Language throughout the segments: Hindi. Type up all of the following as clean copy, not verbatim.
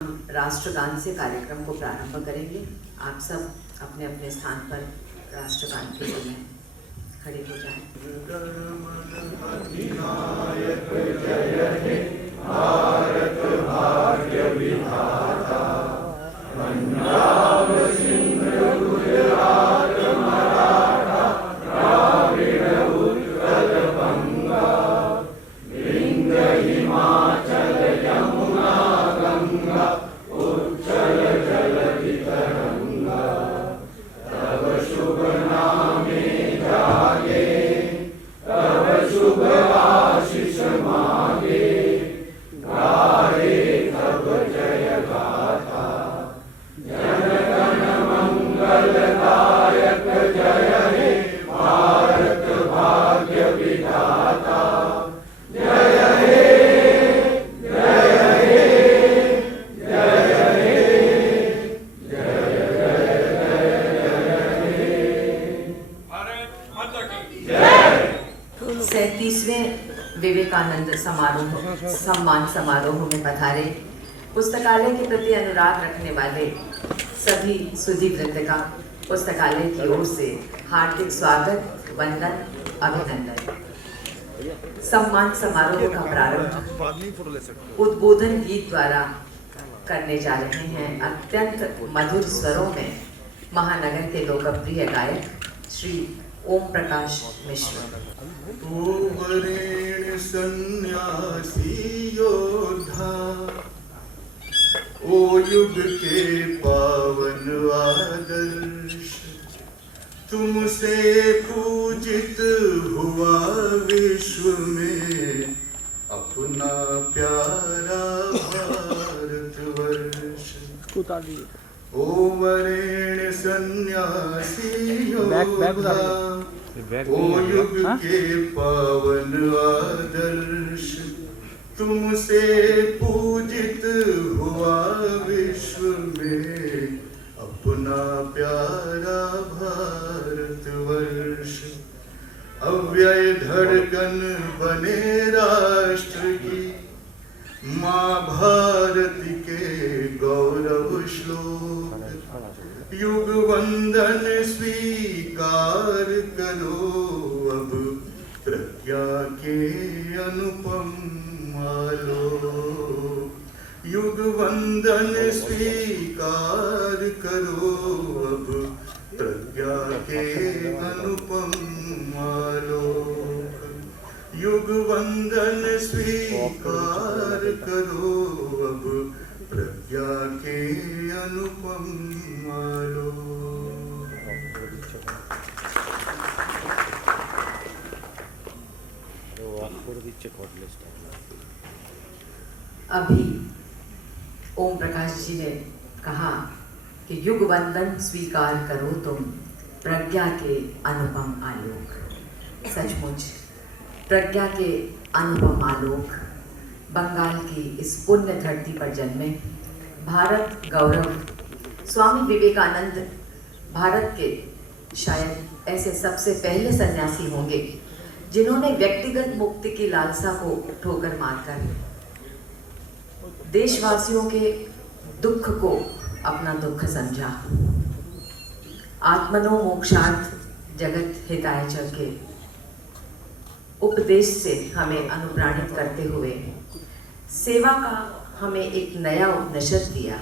राष्ट्रगान से कार्यक्रम को प्रारंभ करेंगे। आप सब अपने अपने स्थान पर राष्ट्रगान के लिए खड़े हो जाएं। भारत भाग्य विधाता, पंजाब सिंध गुजरात मराठा द्राविड़ उत्कल बंगा, विंध्य हिमाचल यमुना गंगा, उच्चल जलधि तरंगा, तब शुभ नामे जागे, तब शुभ आशीष मांगे, गाहे तब जय गाथा, जन गण मंगलदायक जय हे भारत भाग्य विधाता, जय हे जय हे जय हे जय जय भारत माता की जय। 37वें विवेकानंद सम्मान समारोह में पधारे पुस्तकालय के प्रति अनुराग रखने वाले सभी सुधी वृंद का पुस्तकालय की ओर से हार्दिक स्वागत, वंदन, अभिनंदन। सम्मान समारोह का प्रारंभ उद्बोधन गीत द्वारा करने जा रहे हैं अत्यंत मधुर स्वरों में महानगर के लोकप्रिय गायक श्री ओम प्रकाश मिश्र। ओ वरेण्य सन्यासी योद्धा, ओ युग के पावन आदर्श, तुमसे पूजित हुआ विश्व में अपना प्यारा भारतवर्ष। ओ वरेण्य सन्यासी योद्धा, ओ युग के पावन आदर्श, तुमसे पूजित हुआ विश्व में अपना प्यारा भारतवर्ष। अव्यय धड़कन बने राष्ट्र की, माँ भारती के गौरव श्लोक, युग वंदन स्वीकार करो अब प्रज्ञा के अनुपम आलोक। युग वंदन स्वीकार करो अब प्रज्ञा के अनुपम आलोक। युग वंदन स्वीकार करो अब प्रज्ञा के अनुपम आलोक। अभी ओम प्रकाश जी ने कहा कि युग वंदन स्वीकार करो तुम प्रज्ञा के अनुपम आलोक। सचमुच प्रज्ञा के अनुपम आलोक बंगाल की इस पुण्य धरती पर जन्मे भारत गौरव स्वामी विवेकानंद भारत के शायद ऐसे सबसे पहले सन्यासी होंगे जिन्होंने व्यक्तिगत मुक्ति की लालसा को ठोकर मारकर देशवासियों के दुख को अपना दुख समझा। आत्मनो मोक्षार्थ जगत हिताय च के उपदेश से हमें अनुप्राणित करते हुए सेवा का हमें एक नया उपनिषद दिया।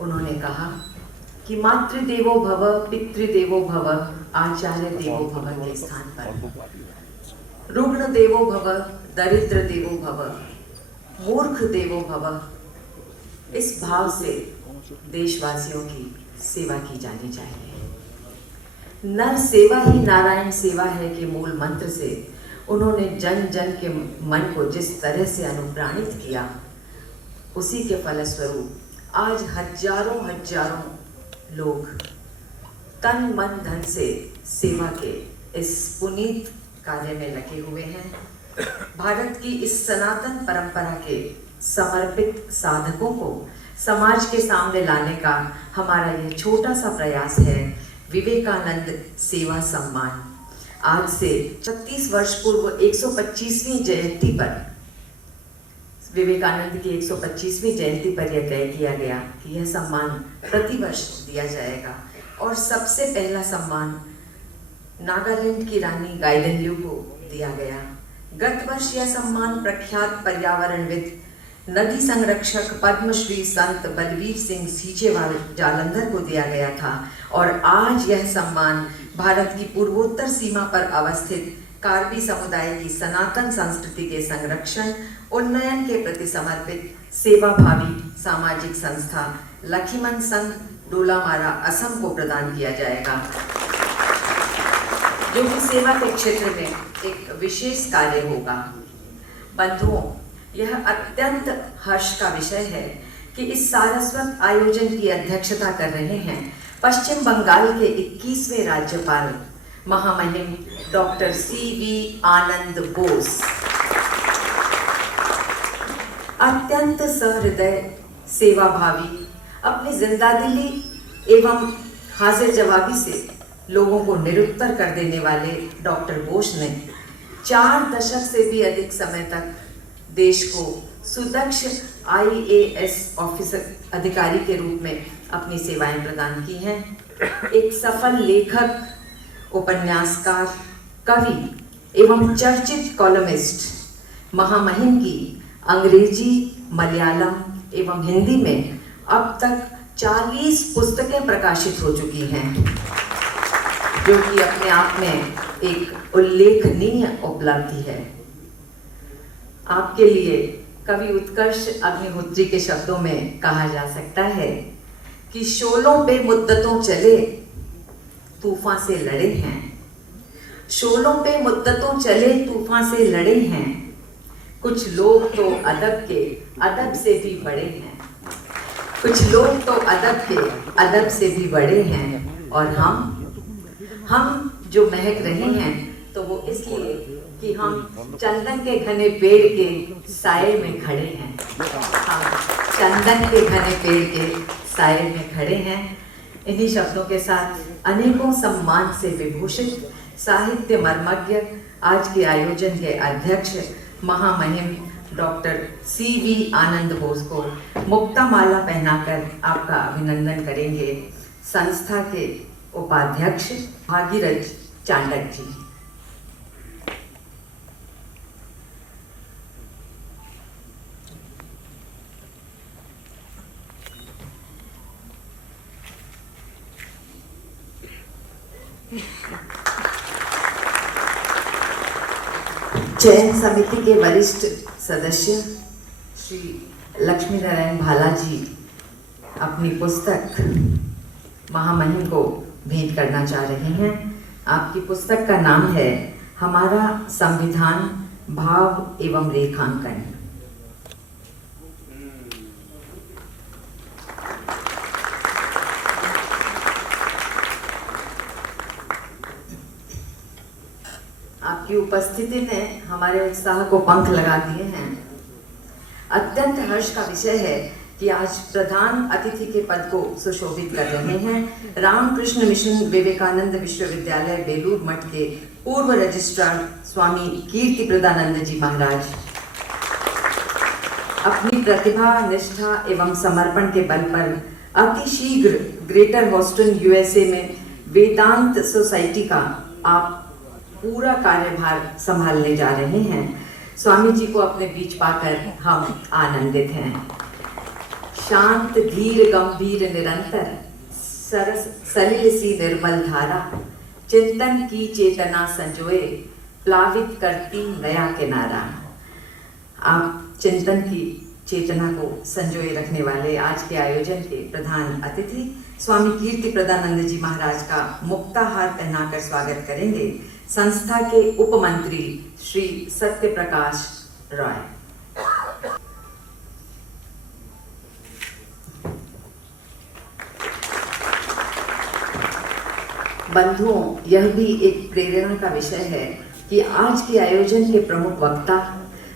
उन्होंने कहा कि मातृदेवो भव, पितृदेवो भव, आचार्य देवो भव के स्थान पर रुग्ण देवो भव, दरिद्र देवो भव, मूर्ख देवो भव, इस भाव से देशवासियों की सेवा की जानी चाहिए। नर सेवा ही नारायण सेवा है के मूल मंत्र से उन्होंने जन जन के मन को जिस तरह से अनुप्राणित किया, उसी के फलस्वरूप आज हजारों हजारों लोग तन मन धन से सेवा के इस पुनीत कार्य में लगे हुए हैं। भारत की इस सनातन परंपरा के समर्पित साधकों को समाज के सामने लाने का हमारा यह छोटा सा प्रयास है विवेकानंद सेवा सम्मान। आज से 36 वर्ष पूर्व 125वीं जयंती पर विवेकानंद की 125वीं जयंती पर यह तय किया गया कि यह सम्मान प्रतिवर्ष दिया जाएगा और सबसे पहला सम्मान नागालैंड की रानी गाइडेनल्यू को दिया गया। गत वर्ष यह सम्मान प्रख्यात पर्यावरणविद नदी संरक्षक पद्मश्री संत बलवीर सिंह सीचेवाल जालंधर को दिया गया था और आज यह सम्मान भारत की पूर्वोत्तर सीमा पर अवस्थित कार्बी समुदाय की सनातन संस्कृति के संरक्षण उन्नयन के प्रति समर्पित सेवाभावी सामाजिक संस्था लखीमन संघ डोलामारा असम को प्रदान किया जाएगा, जो कि सेवा के क्षेत्र में एक विशेष कार्य होगा। बंधुओं, यह अत्यंत हर्ष का विषय है कि इस सारस्वत आयोजन की अध्यक्षता कर रहे हैं पश्चिम बंगाल के 21वें राज्यपाल महामहिम डॉक्टर CV आनंद बोस। अत्यंत सहृदय, सेवाभावी, अपनी जिंदादिली एवं हाजिर जवाबी से लोगों को निरुत्तर कर देने वाले डॉक्टर बोस ने 4 दशक से भी अधिक समय तक देश को सुदक्ष IAS ऑफिसर अधिकारी के रूप में अपनी सेवाएं प्रदान की हैं। एक सफल लेखक, उपन्यासकार, कवि एवं चर्चित कॉलमिस्ट महामहिम की अंग्रेजी, मलयालम एवं हिंदी में अब तक 40 पुस्तकें प्रकाशित हो चुकी हैं, जो कि अपने आप में एक उल्लेखनीय उपलब्धि है। आपके लिए कवि उत्कर्ष अग्निहोत्री के शब्दों में कहा जा सकता है कि शोलों पे मुद्दतों चले तूफान से लड़े हैं, शोलों पे मुद्दतों चले तूफान से लड़े हैं, कुछ लोग तो अदब के अदब से भी बड़े हैं, कुछ लोग तो अदब के अदब से भी बड़े हैं, और हम जो महक रहे हैं तो वो इसलिए कि हम चंदन के घने पेड़ के साए में खड़े हैं। हम चंदन के घने पेड़ के साए में खड़े हैं। इन्हीं शब्दों के साथ अनेकों सम्मान से विभूषित साहित्य मर्मज्ञ आज के आयोजन के अध्यक्ष महामहिम डॉक्टर CV आनंद बोस को मुक्तामाला पहनाकर आपका अभिनंदन करेंगे संस्था के उपाध्यक्ष भागीरथ चांडक जी। चयन समिति के वरिष्ठ सदस्य श्री लक्ष्मी नारायण भाला जी अपनी पुस्तक महामहिम को भेंट करना चाह रहे हैं। आपकी पुस्तक का नाम है हमारा संविधान, भाव एवं रेखांकन। आपकी उपस्थिति ने हमारे उत्साह को पंख लगा दिए हैं। अत्यंत हर्ष का विषय है कि आज प्रधान अतिथि के पद को सुशोभित कर रहे हैं रामकृष्ण मिशन विवेकानंद विश्वविद्यालय बेलूर मठ के पूर्व रजिस्ट्रार स्वामी कीर्ति प्रदानंद जी महाराज। अपनी प्रतिभा, निष्ठा एवं समर्पण के बल पर अति शीघ्र ग्रेटर ह्यूस्टन USA में वेदांत सोसाइटी का आप पूरा कार्यभार संभालने जा रहे हैं। स्वामी जी को अपने बीच पाकर हम आनंदित हैं। शांत, धीर, गंभीर, निरंतर, सरस सलिल सी निर्मल धारा, चिंतन की चेतना संजोए, प्लावित करती नया किनारा। आप चिंतन की चेतना को संजोए रखने वाले आज के आयोजन के प्रधान अतिथि स्वामी कीर्ति प्रदानंद जी महाराज का मुक्ताहार पहनाकर स्वागत करेंगे संस्था के उपमंत्री श्री सत्य प्रकाश रॉय। बंधुओं, यह भी एक प्रेरणा का विषय है कि आज के आयोजन के प्रमुख वक्ता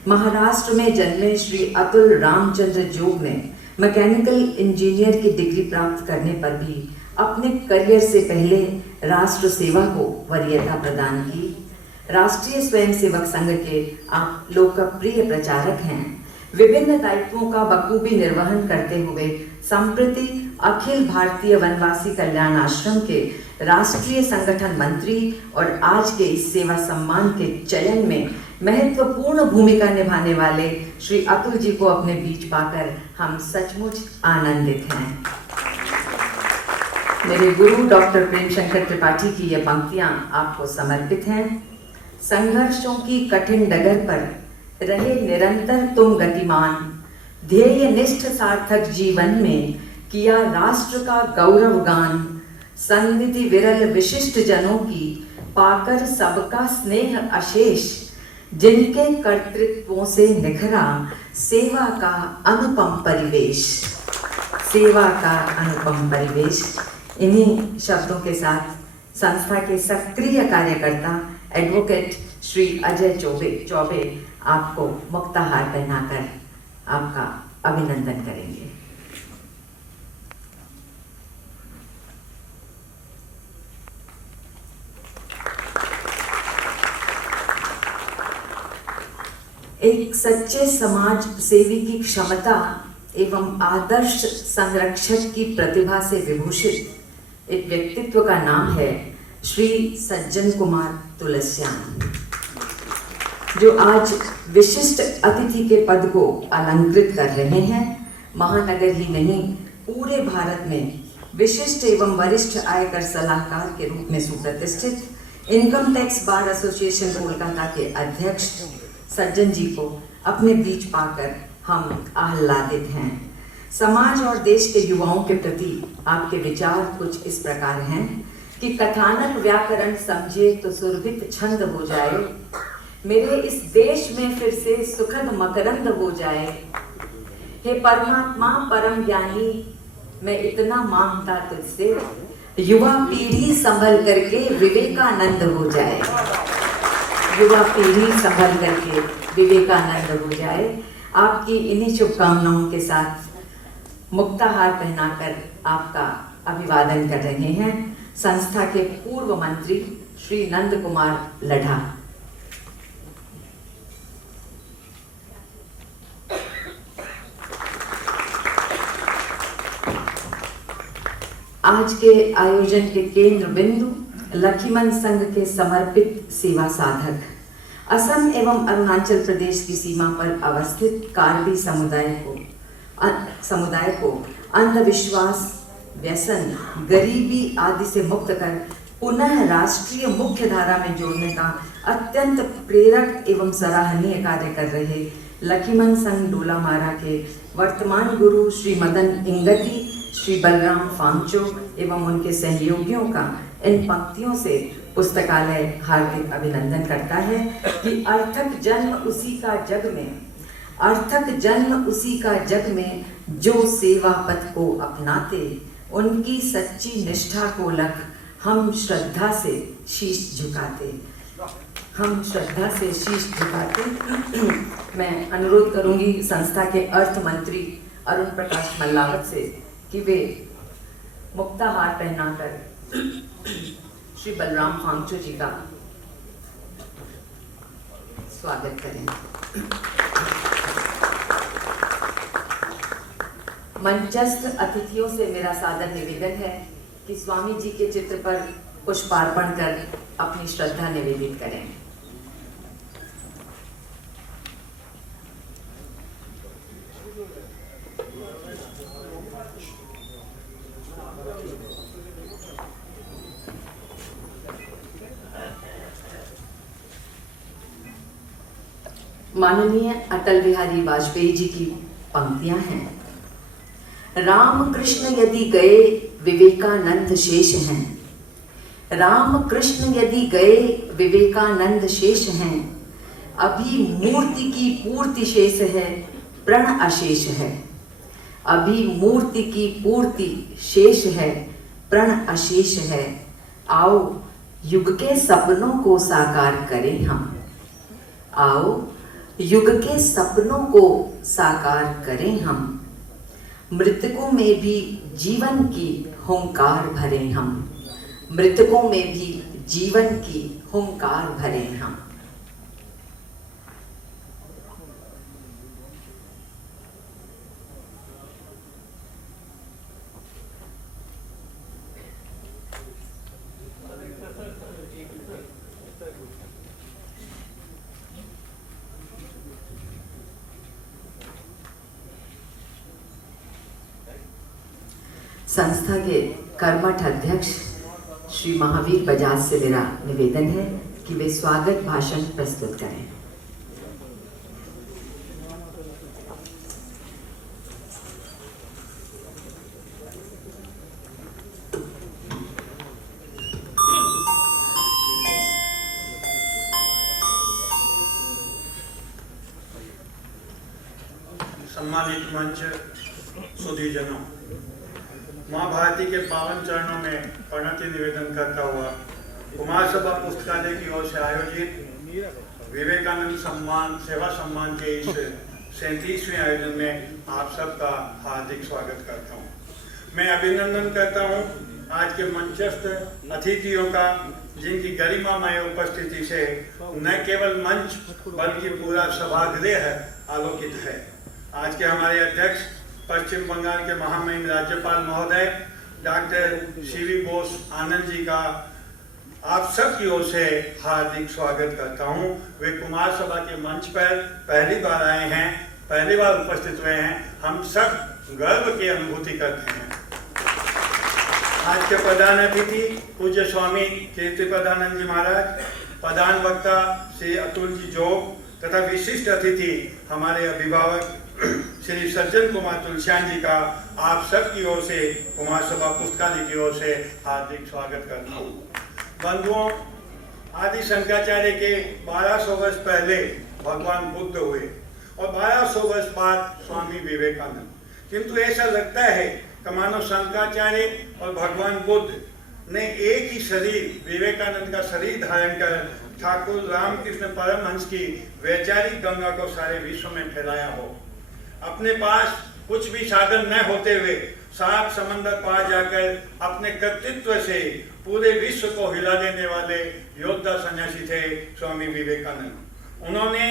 महाराष्ट्र में जन्मे श्री अतुल रामचंद्र जोग ने मैकेनिकल इंजीनियर की डिग्री प्राप्त करने पर भी अपने करियर से पहले राष्ट्र सेवा को वरीयता प्रदान की। राष्ट्रीय स्वयंसेवक संघ के आप लोकप्रिय प्रचारक हैं। विभिन्न दायित्वों का बखूबी निर्वहन करते हुए संप्रति अखिल भारतीय वनवासी कल्याण आश्रम के राष्ट्रीय संगठन मंत्री और आज के इस सेवा सम्मान के चयन में महत्वपूर्ण भूमिका निभाने वाले श्री अतुल जी को अपने बीच पाकर हम सचमुच आनंदित हैं। मेरे गुरु डॉक्टर प्रेमशंकर त्रिपाठी की ये पंक्तियां आपको समर्पित हैं। संघर्षों की कठिन डगर पर रहे निरंतर तुम गतिमान, ध्येय निष्ठ सार्थक जीवन में किया राष्ट्र का गौरव गान, सन्निधि विरल विशिष्ट जनों की पाकर सबका स्नेह अशेष, जिनके कर्तृत्वों से निखरा सेवा का अनुपम परिवेश, सेवा का अनुपम परिवेश। इन्हीं शब्दों के साथ संस्था के सक्रिय कार्यकर्ता एडवोकेट श्री अजय चौबे आपको मुक्ताहार पहनाकर आपका अभिनंदन करेंगे। एक सच्चे समाज सेवी की क्षमता एवं आदर्श संरक्षक की प्रतिभा से विभूषित एक व्यक्तित्व का नाम है श्री सज्जन कुमार तुलसियान, जो आज विशिष्ट अतिथि के पद को अलंकृत कर रहे हैं। महानगर ही नहीं, पूरे भारत में विशिष्ट एवं वरिष्ठ आयकर सलाहकार के रूप में सुप्रतिष्ठित income tax bar association Kolkata के अध्यक्ष सज्जन जी को अपने बीच पाकर हम आह्लादित हैं। समाज और देश के युवाओं के प्रति आपके विचार कुछ इस प्रकार हैं कि कथानक व्याकरण समझे तो सुरभित छंद हो जाए, मेरे इस देश में फिर से सुखद मकरंद हो जाए। हे परमात्मा परम ज्ञानी, मैं इतना मांगता तुझसे, युवा पीढ़ी संभल करके विवेकानंद हो जाए, युवा पीढ़ी संभल करके विवेकानंद हो जाए। आपकी इन्हीं शुभकामनाओं के साथ मुक्ताहार पहनाकर आपका अभिवादन कर रहे हैं संस्था के पूर्व मंत्री श्री नंद कुमार लढ़ा। आज के आयोजन के केंद्र बिंदु लखीमन संघ के समर्पित सेवा साधक, असम एवं अरुणाचल प्रदेश की सीमा पर अवस्थित कार्बी समुदाय को अंधविश्वास, व्यसन, गरीबी आदि से मुक्त कर पुनः राष्ट्रीय मुख्य धारा में जोड़ने का अत्यंत प्रेरक एवं सराहनीय कार्य कर रहे लखीमन संघ डोलामारा के वर्तमान गुरु श्री मदन इंगती, श्री बलराम फांगचो एवं उनके सहयोगियों का इन पंक्तियों से पुस्तकालय हार्दिक अभिनंदन करता है कि अर्थक जन्म उसी का जग में, अर्थक जन्म उसी का जग में, जो सेवा पथ को अपनाते, उनकी सच्ची निष्ठा को लख हम श्रद्धा से शीश झुकाते, हम श्रद्धा से शीश झुकाते। मैं अनुरोध करूंगी संस्था के अर्थ मंत्री अरुण प्रकाश मल्लावत से कि वे मुक्ताहार पहनाकर श्री बलराम फांगचो जी का स्वागत करें। मंचस्थ अतिथियों से मेरा सादर निवेदन है कि स्वामी जी के चित्र पर पुष्पार्पण कर अपनी श्रद्धा निवेदित करें। माननीय अटल बिहारी वाजपेयी जी की पंक्तियां हैं। राम कृष्ण यदि गए विवेकानंद शेष हैं, राम कृष्ण यदि गए विवेकानंद शेष हैं, अभी मूर्ति की पूर्ति शेष है, प्रण अशेष है, अभी मूर्ति की पूर्ति शेष है, प्रण अशेष है। आओ युग के सपनों को साकार करें हम, आओ युग के सपनों को साकार करें हम, मृतकों में भी जीवन की हुंकार भरें हम, मृतकों में भी जीवन की हुंकार भरें हम। संस्था के कर्मठ अध्यक्ष श्री महावीर बजाज से मेरा निवेदन है कि वे स्वागत भाषण प्रस्तुत करें। सम्मानित मंच, सुधीजनों, माँ भारती के पावन चरणों में प्रणति निवेदन करता हुआ कुमार सभा पुस्तकालय की ओर से आयोजित विवेकानंद सम्मान सेवा सम्मान के इस 37वें आयोजन में आप सबका हार्दिक स्वागत करता हूँ। मैं अभिनंदन करता हूँ आज के मंचस्थ अतिथियों का, जिनकी गरिमामय उपस्थिति से न केवल मंच बल्कि पूरा सभागृह आलोकित है। आज के हमारे अध्यक्ष पश्चिम बंगाल के महामहिम राज्यपाल महोदय डॉक्टर सीवी बोस आनंद जी का आप सब की ओर से हार्दिक स्वागत करता हूं। वे कुमार सभा के मंच पर पहली बार आए हैं, पहली बार उपस्थित हुए हैं। हम सब गर्व की अनुभूति करते हैं। आज के प्रधान अतिथि पूज्य स्वामी कीर्तिप्रदानंद जी महाराज, प्रधान वक्ता श्री अतुल जी जोग तथा विशिष्ट अतिथि हमारे अभिभावक श्री सज्जन कुमार तुलसियान जी का आप सब की ओर से, कुमार सभा पुस्तकालय की ओर से हार्दिक स्वागत करता हूँ। बंधुओं, आदि शंकराचार्य के 1200 वर्ष पहले भगवान बुद्ध हुए और 1200 वर्ष बाद स्वामी विवेकानंद। किंतु ऐसा लगता है कि मानो शंकराचार्य और भगवान बुद्ध ने एक ही शरीर, विवेकानंद का शरीर धारण कर ठाकुर रामकृष्ण परमहंस की वैचारिक गंगा को सारे विश्व में फैलाया हो। अपने पास कुछ भी साधन न होते हुए 7 समंदर पार जाकर अपने कर्तृत्व से पूरे विश्व को हिला देने वाले योद्धा सन्यासी थे स्वामी विवेकानंद। उन्होंने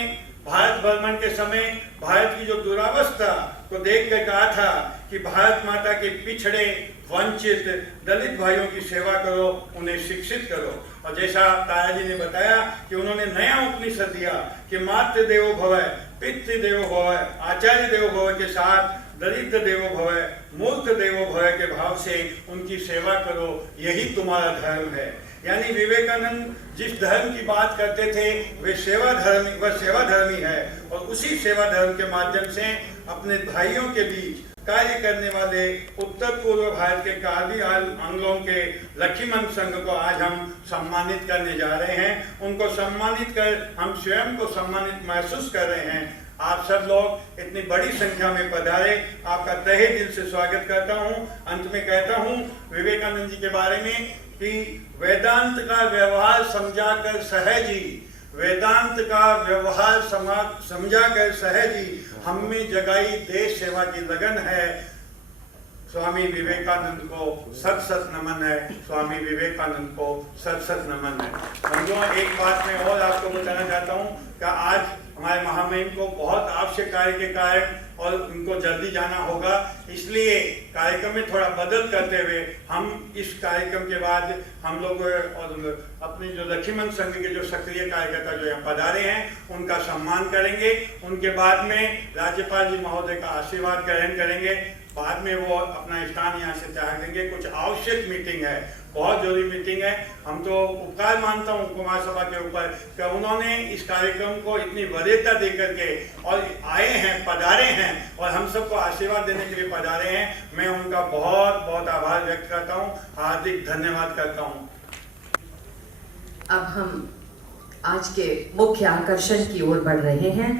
भारत भ्रमण के समय भारत की जो दुरावस्था को देखकर कहा था कि भारत माता के पिछड़े, वंचित, दलित भाइयों की सेवा करो, उन्हें शिक्षित करो। और जैसा ताया जी ने बताया कि उन्होंने नया उपनिषद दिया कि मातृ देवो भव, पितृ देवो भव, आचार्य देवो भव के साथ दरिद्र देवो भव, मूर्ख देवो भव के भाव से उनकी सेवा करो, यही तुम्हारा धर्म है। यानी विवेकानंद जिस धर्म की बात करते थे वह सेवा धर्मी है और उसी सेवा धर्म के माध्यम से अपने भाइयों के बीच कार्य करने वाले उत्तर पूर्व भारत के कार्बी आंग्लों के लक्ष्मण संघ को आज हम सम्मानित करने जा रहे हैं। उनको सम्मानित कर हम स्वयं को सम्मानित महसूस कर रहे हैं। आप सब लोग इतनी बड़ी संख्या में पधारे, आपका तहे दिल से स्वागत करता हूं। अंत में कहता हूं विवेकानंद जी के बारे में कि वेदांत का व्यवहार समझाकर सहजी, वेदांत का व्यवहार समझाकर सहजी हम में जगाई देश सेवा की लगन है। स्वामी विवेकानंद को सत सत नमन है। स्वामी विवेकानंद को सत सत नमन है। बंधुओं, एक बात मैं और आपको बताना चाहता हूँ कि आज हमारे महामहिम को बहुत आवश्यक कार्य के कारण और उनको जल्दी जाना होगा, इसलिए कार्यक्रम में थोड़ा बदल करते हुए हम इस कार्यक्रम के बाद हम लोग और अपने जो लक्ष्मण संघ के जो सक्रिय कार्यकर्ता जो यहाँ पधारे हैं उनका सम्मान करेंगे। उनके बाद में राज्यपाल जी महोदय का आशीर्वाद ग्रहण करेंगे। बाद में वो अपना स्थान यहाँ से त्याग देंगे। कुछ आवश्यक मीटिंग है, बहुत जरूरी मीटिंग है। हम तो उपकार मानता हूँ कुमार सभा के ऊपर कि उन्होंने इस कार्यक्रम को इतनी वरीयता दे करके और आए हैं, पधारे हैं और हम सबको आशीर्वाद देने के लिए पधारे हैं। मैं उनका बहुत बहुत आभार व्यक्त करता हूँ, हार्दिक धन्यवाद करता हूँ। अब हम आज के मुख्य आकर्षण की ओर बढ़ रहे हैं।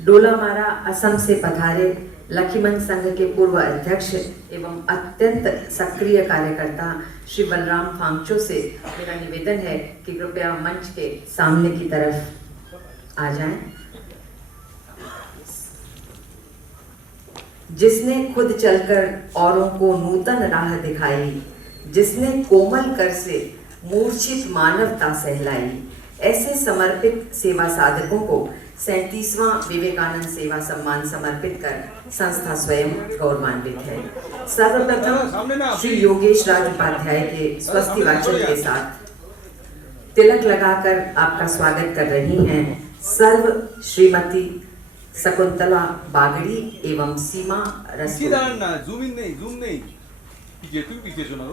डोलामारा असम से पधारे लक्ष्मण संघ के पूर्व अध्यक्ष एवं अत्यंत सक्रिय कार्यकर्ता श्री बलराम फांगचो से मेरा निवेदन है कि कृपया मंच के सामने की तरफ आ जाएं। जिसने खुद चलकर औरों को नूतन राह दिखाई, जिसने कोमल कर से मूर्छित मानवता सहलाई, ऐसे समर्पित सेवा साधकों को 37वां विवेकानंद सेवा सम्मान समर्पित कर संस्था स्वयं गौरवान्वित है। सर्वप्रथम श्री योगेश राज उपाध्याय के स्वस्ति वाचन के साथ तिलक लगाकर आपका स्वागत कर रही हैं सर्व श्रीमती शकुंतला बागड़ी एवं सीमा पीछे रस्तोगी। दाঁড়ান না, জুম ইন নেই, জুম নেই। পিছিয়ে, তুমি পিছিয়ে শোনো।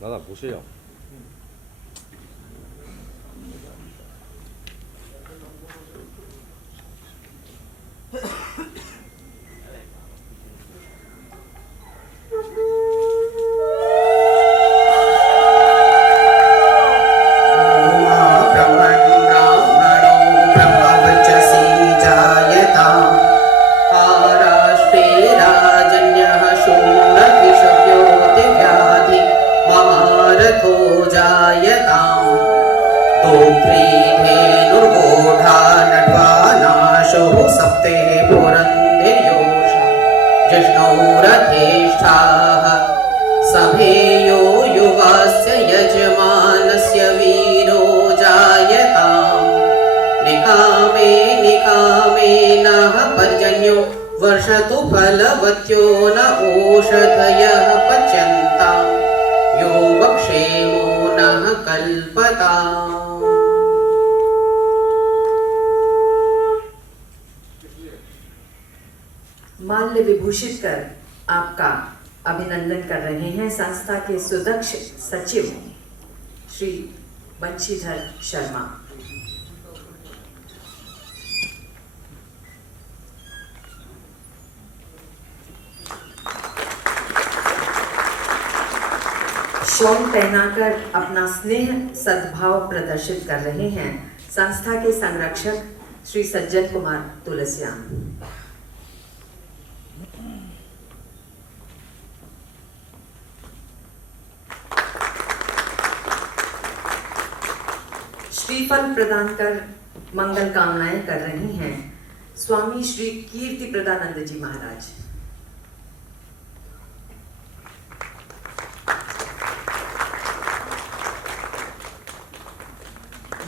দাদা বসে যাও। सभेयो युवास्य यजमानस्य वीरो जायताम् निकामे निकामे नः पर्जन्यो वर्षतु फलवत्यो न ओषधयः पच्यन्ताम् यो वक्षेमो नः कल्पताम्। माल्य विभूषित कर आपका अभिनंदन कर रहे हैं संस्था के सुदक्ष सचिव श्री बंशीधर शर्मा। शॉल पहनाकर अपना स्नेह सद्भाव प्रदर्शित कर रहे हैं संस्था के संरक्षक श्री सज्जन कुमार तुलसियान। श्रीफल प्रदान कर मंगल कामनाएं कर रहे हैं स्वामी श्री कीर्ति प्रदानंद जी महाराज।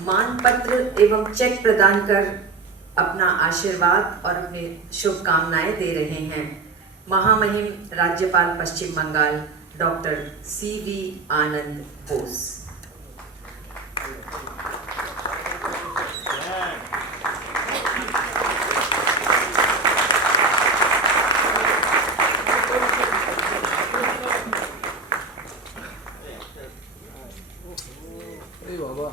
मानपत्र एवं चेक प्रदान कर अपना आशीर्वाद और अपने शुभकामनाएं दे रहे हैं महामहिम राज्यपाल पश्चिम बंगाल डॉक्टर CV आनंद बोस। এই বাবা,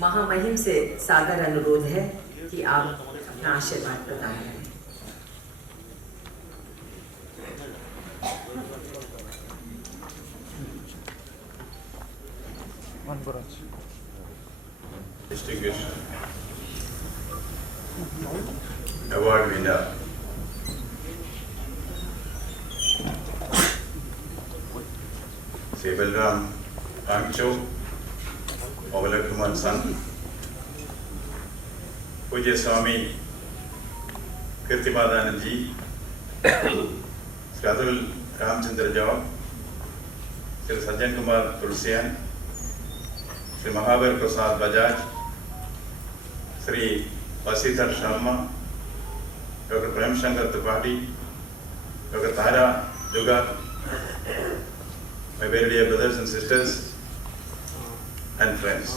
महामहिम से सादर अनुरोध है कि आप अपना आशीर्वाद प्रदान करें। মান করা আছে। Distinguished award winner, Sri Balram Pangcho, Ovalakkuman San, Pujya Swami Kirtipadanand Ji, Sri Atul Ramchandra Jha, Sri Sajjan Kumar Tulsian, Sri Mahavir Prasad Bajaj, Sri Basithar Sharma, Dr. Prem Shankar Tripathi, Dr. Tara Duga, my very dear brothers and sisters and friends.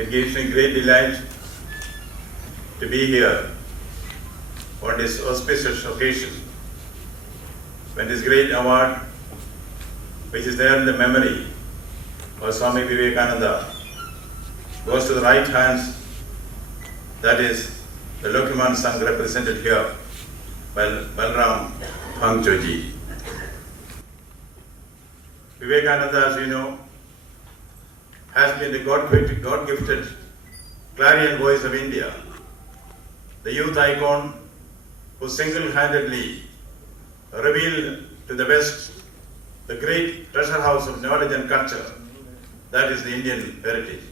It gives me great delight to be here on this auspicious occasion when this great award, which is there in the memory of Swami Vivekananda, goes to the right hands, that is the Lokhiman Sangh represented here by Balram Pangcho Ji. Vivekananda, as you know, has been the God-gifted clarion voice of India, the youth icon who single-handedly revealed to the West the great treasure house of knowledge and culture, that is the Indian heritage.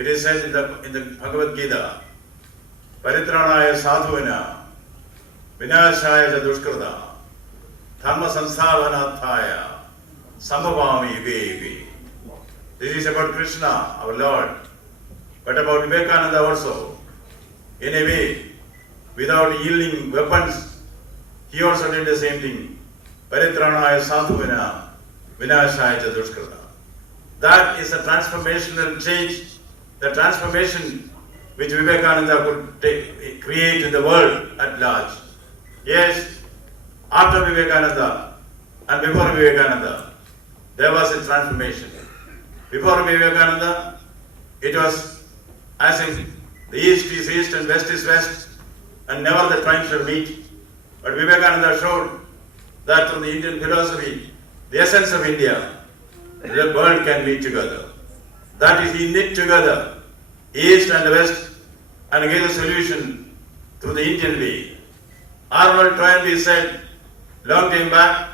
It is said in the Bhagavad Gita, Paritranaya sadhuvina, vinashaya dushkrita, Dharma Sansthavanatthaya Sambhavami Yuge Yuge. This is about Krishna, our Lord, but about Vivekananda also. In a way, without yielding weapons, he also did the same thing. Paritranaya sadhuvina vinashaya cha dushkrita. That is a transformational change, the transformation which Vivekananda could create in the world at large. Yes, after Vivekananda and before Vivekananda, there was a transformation. Before Vivekananda, it was as if the East is East and West is West, and never the twain shall meet. But Vivekananda showed that through the Indian philosophy, the essence of India, the world can meet together. That is, he knit together East and West and gave a solution through the Indian way. Arnold Toynbee said long time back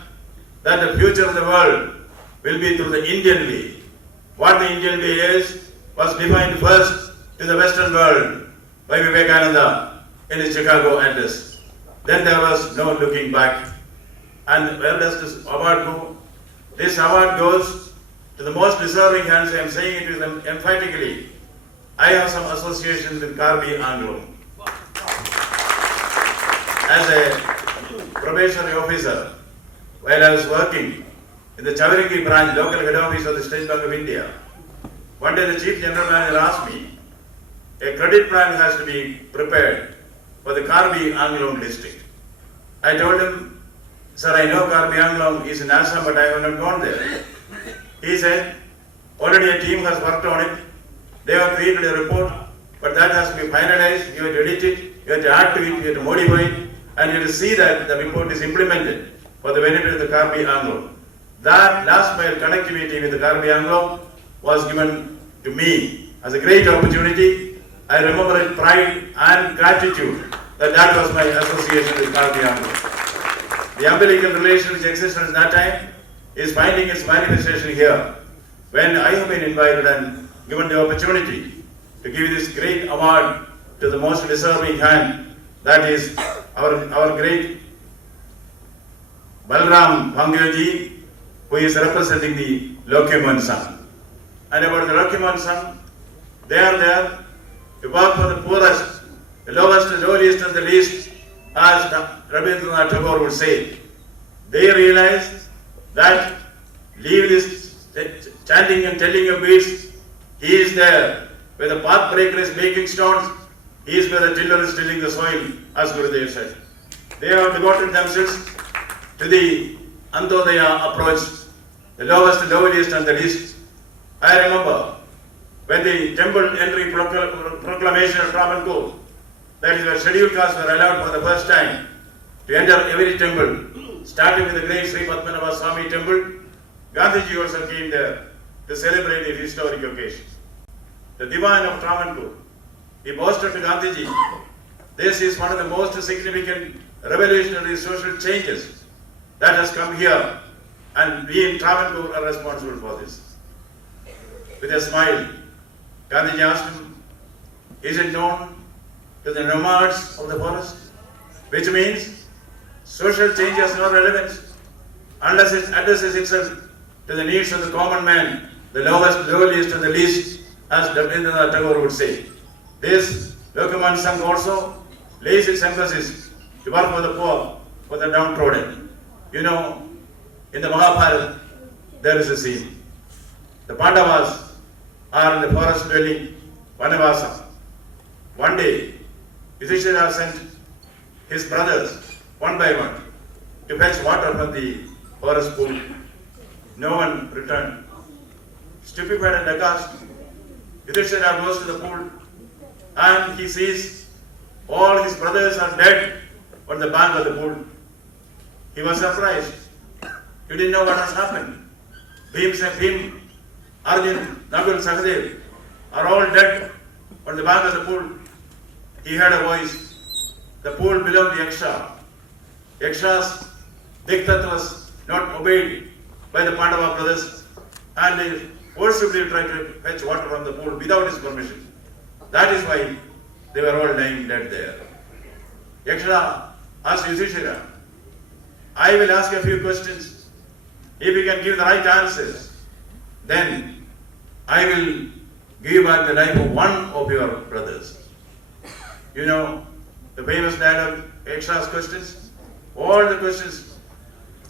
that the future of the world will be through the Indian way. What the Indian way is was defined first to the Western world by Vivekananda in his Chicago address. Then there was no looking back. And where does this award go? This award goes to the most deserving hands. I am saying it with them emphatically. I have some association with Karbi Anglong. As a probationary officer, while I was working in the Chaviringi branch, local head office of the State Bank of India, one day the Chief General Manager asked me, a credit plan has to be prepared for the Karbi Anglong district. I told him, sir, I know Karbi Anglong is in Assam, but I have not gone there. He said, already a team has worked on it. They have created a report, but that has to be finalized. You have to edit it, you have to add to it, you have to modify it, and you have to see that the report is implemented for the benefit of the Karbi Anglong. That last mile connectivity with the Karbi Anglong was given to me as a great opportunity. I remember with pride and gratitude that was my association with Karbi Anglong. The umbilical relation which existed at that time is finding its manifestation here, when I have been invited and given the opportunity to give this great award to the most deserving hand, that is our great Balram Bhangyoji, who is representing the Lokhiman Sangh. And about the Lokhiman Sangh, they are there to work for the poorest, the lowest, the lowliest, and the least, as Rabindranath Tagore would say. They realize that leave this chanting and telling of beads. He is there where the path breaker is making stones. He is where the tiller is tilling the soil, as Gurudev said. They have devoted themselves to the Antodaya approach, the lowest, the lowliest, and the least. I remember when the temple entry proclamation of Travancore, that is where scheduled castes were allowed for the first time to enter every temple, starting with the great Sri Padmanabha Swami temple. Gandhiji also came there to celebrate the historic occasion. The Divan of Travancore, he boasted to Gandhiji, this is one of the most significant revolutionary social changes that has come here, and we in Travancore are responsible for this. With a smile, Gandhiji asked him, is it known to the nomads of the forest? Which means social change has no relevance unless it addresses itself to the needs of the common man, the lowest, lowliest, and the least, as Rabindranath Tagore would say. This Lokhiman Sangh also lays its emphasis to work for the poor, for the downtrodden. You know, in the Mahabharata, there is a scene. The Pandavas are in the forest dwelling, Vanavasa. One day, Yudhishthira sent his brothers, one by one, to fetch water from the forest pool. No one returned. Stupefied and aghast, Yudhishthira goes to the pool and he sees all his brothers are dead on the bank of the pool. He was surprised. He didn't know what has happened. Bhim, Arjun, Nakul, Sahadev are all dead on the bank of the pool. He heard a voice. The pool belonged to Yaksha. Yaksha's diktat was not obeyed by the Pandava brothers, and they forcibly tried to fetch water from the pool without his permission. That is why they were all lying dead there. Yaksha asked Yudhishthira, I will ask a few questions. If you can give the right answers, then I will give back the life of one of your brothers. You know the famous dialogue, Yaksha's questions? All the questions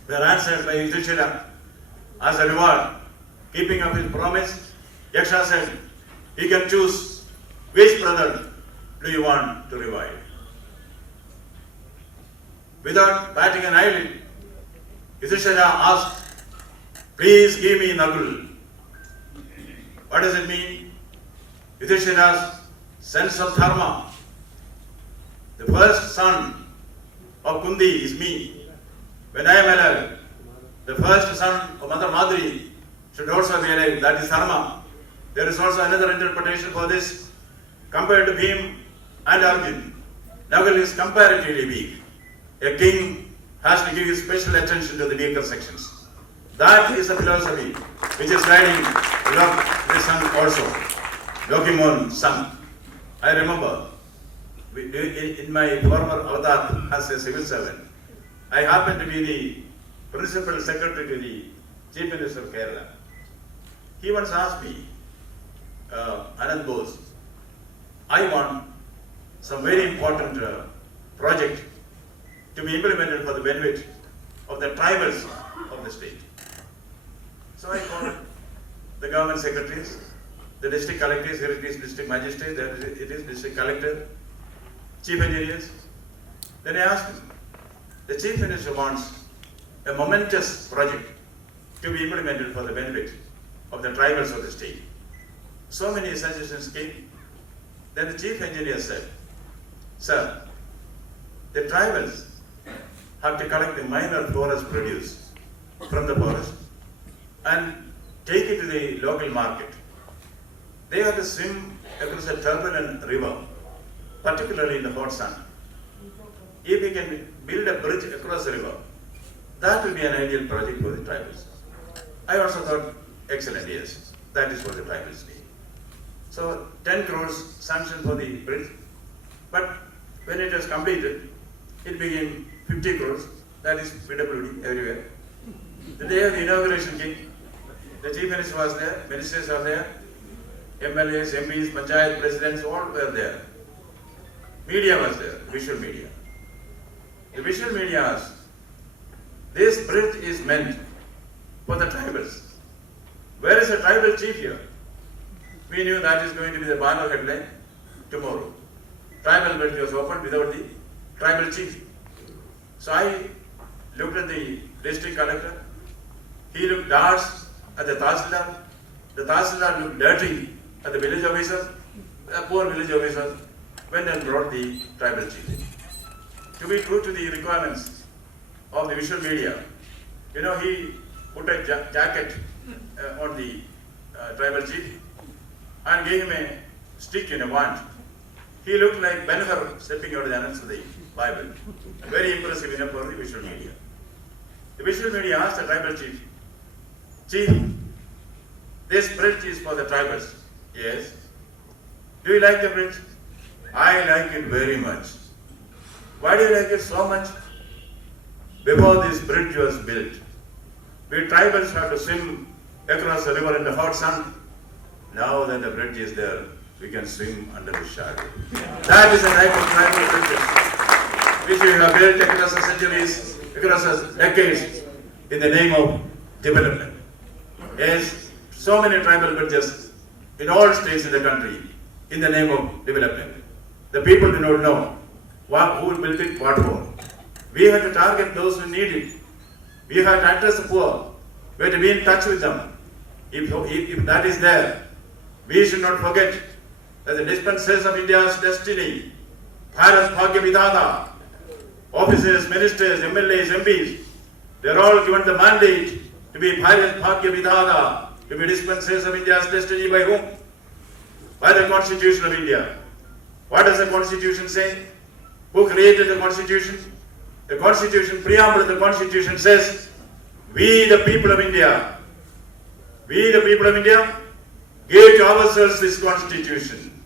were answered by Yudhishthira. As a reward, keeping up his promise, Yaksha said, he can choose which brother do you want to revive. Without batting an eyelid, Yudhishthira asked, please give me Nagul. What does it mean? Yudhishthira's sense of dharma. The first son of Kundi is me. When I am alive, the first son of Mother Madri should also be alive. That is dharma. There is also another interpretation for this. Compared to Bhim and Arjun, Nagul is comparatively weak. A king has to give his special attention to the weaker sections. That is the philosophy which is guiding this son also, Lokimo's son. I remember in my former avatar as a civil servant, I happened to be the principal secretary to the Chief Minister of Kerala. He once asked me, Anand Bose, I want some very important project to be implemented for the benefit of the tribals of the state. So I called the government secretaries, the district collectors, here it is district magistrate, there it is district collector, chief engineers. Then I asked him, the chief minister wants a momentous project to be implemented for the benefit of the tribals of the state. So many suggestions came. Then the chief engineer said, sir, the tribals have to collect the minor forest produce from the forest and take it to the local market. They have to swim across a turbulent river, particularly in the hot sun. If we can build a bridge across the river, that will be an ideal project for the tribals. I also thought, excellent, yes, that is what the tribals need. So 10 crores sanctioned for the bridge, but when it was completed, it became 50 crores, that is PWD everywhere. The day of the inauguration came, the chief minister was there, ministers are there, MLAs, MPs, panchayat presidents, all were there. Media was there, visual media. The visual media asked, this bridge is meant for the tribals. Where is the tribal chief here? We knew that is going to be the banner headline tomorrow. Tribal bridge was opened without the tribal chief. So I looked at the district collector. He looked darts at the Tahsildar. The Tahsildar looked dirty at the village officer. The poor village officer went and brought the tribal chief. To be true to the requirements of the visual media, you know, he put a jacket on the tribal chief and gave him a stick and a wand. He looked like Ben-Hur stepping out of the annals of the Bible. Very impressive enough for the visual media. The visual media asked the tribal chief, Chief, this bridge is for the tribals. Yes. Do you like the bridge? I like it very much. Why do you like it so much? Before this bridge was built, we tribals had to swim across the river in the hot sun. Now that the bridge is there, we can swim under the shadow. That is the type of tribal bridges which we have built across the centuries, across the decades, in the name of development. Yes, so many tribal bridges in all states in the country, in the name of development. The people do not know who built it, what for. We have to target those who need it. We have to address the poor. We have to be in touch with them. If that is there, we should not forget that the dispensers of India's destiny, Bharat Bhagya Vidhata, officers, ministers, MLAs, MPs, they are all given the mandate to be Bharat Bhagya Vidhata, to be dispensers of India's destiny by whom? By the Constitution of India. What does the Constitution say? Who created the Constitution? The Constitution, preamble of the Constitution says, we the people of India, give to ourselves this Constitution.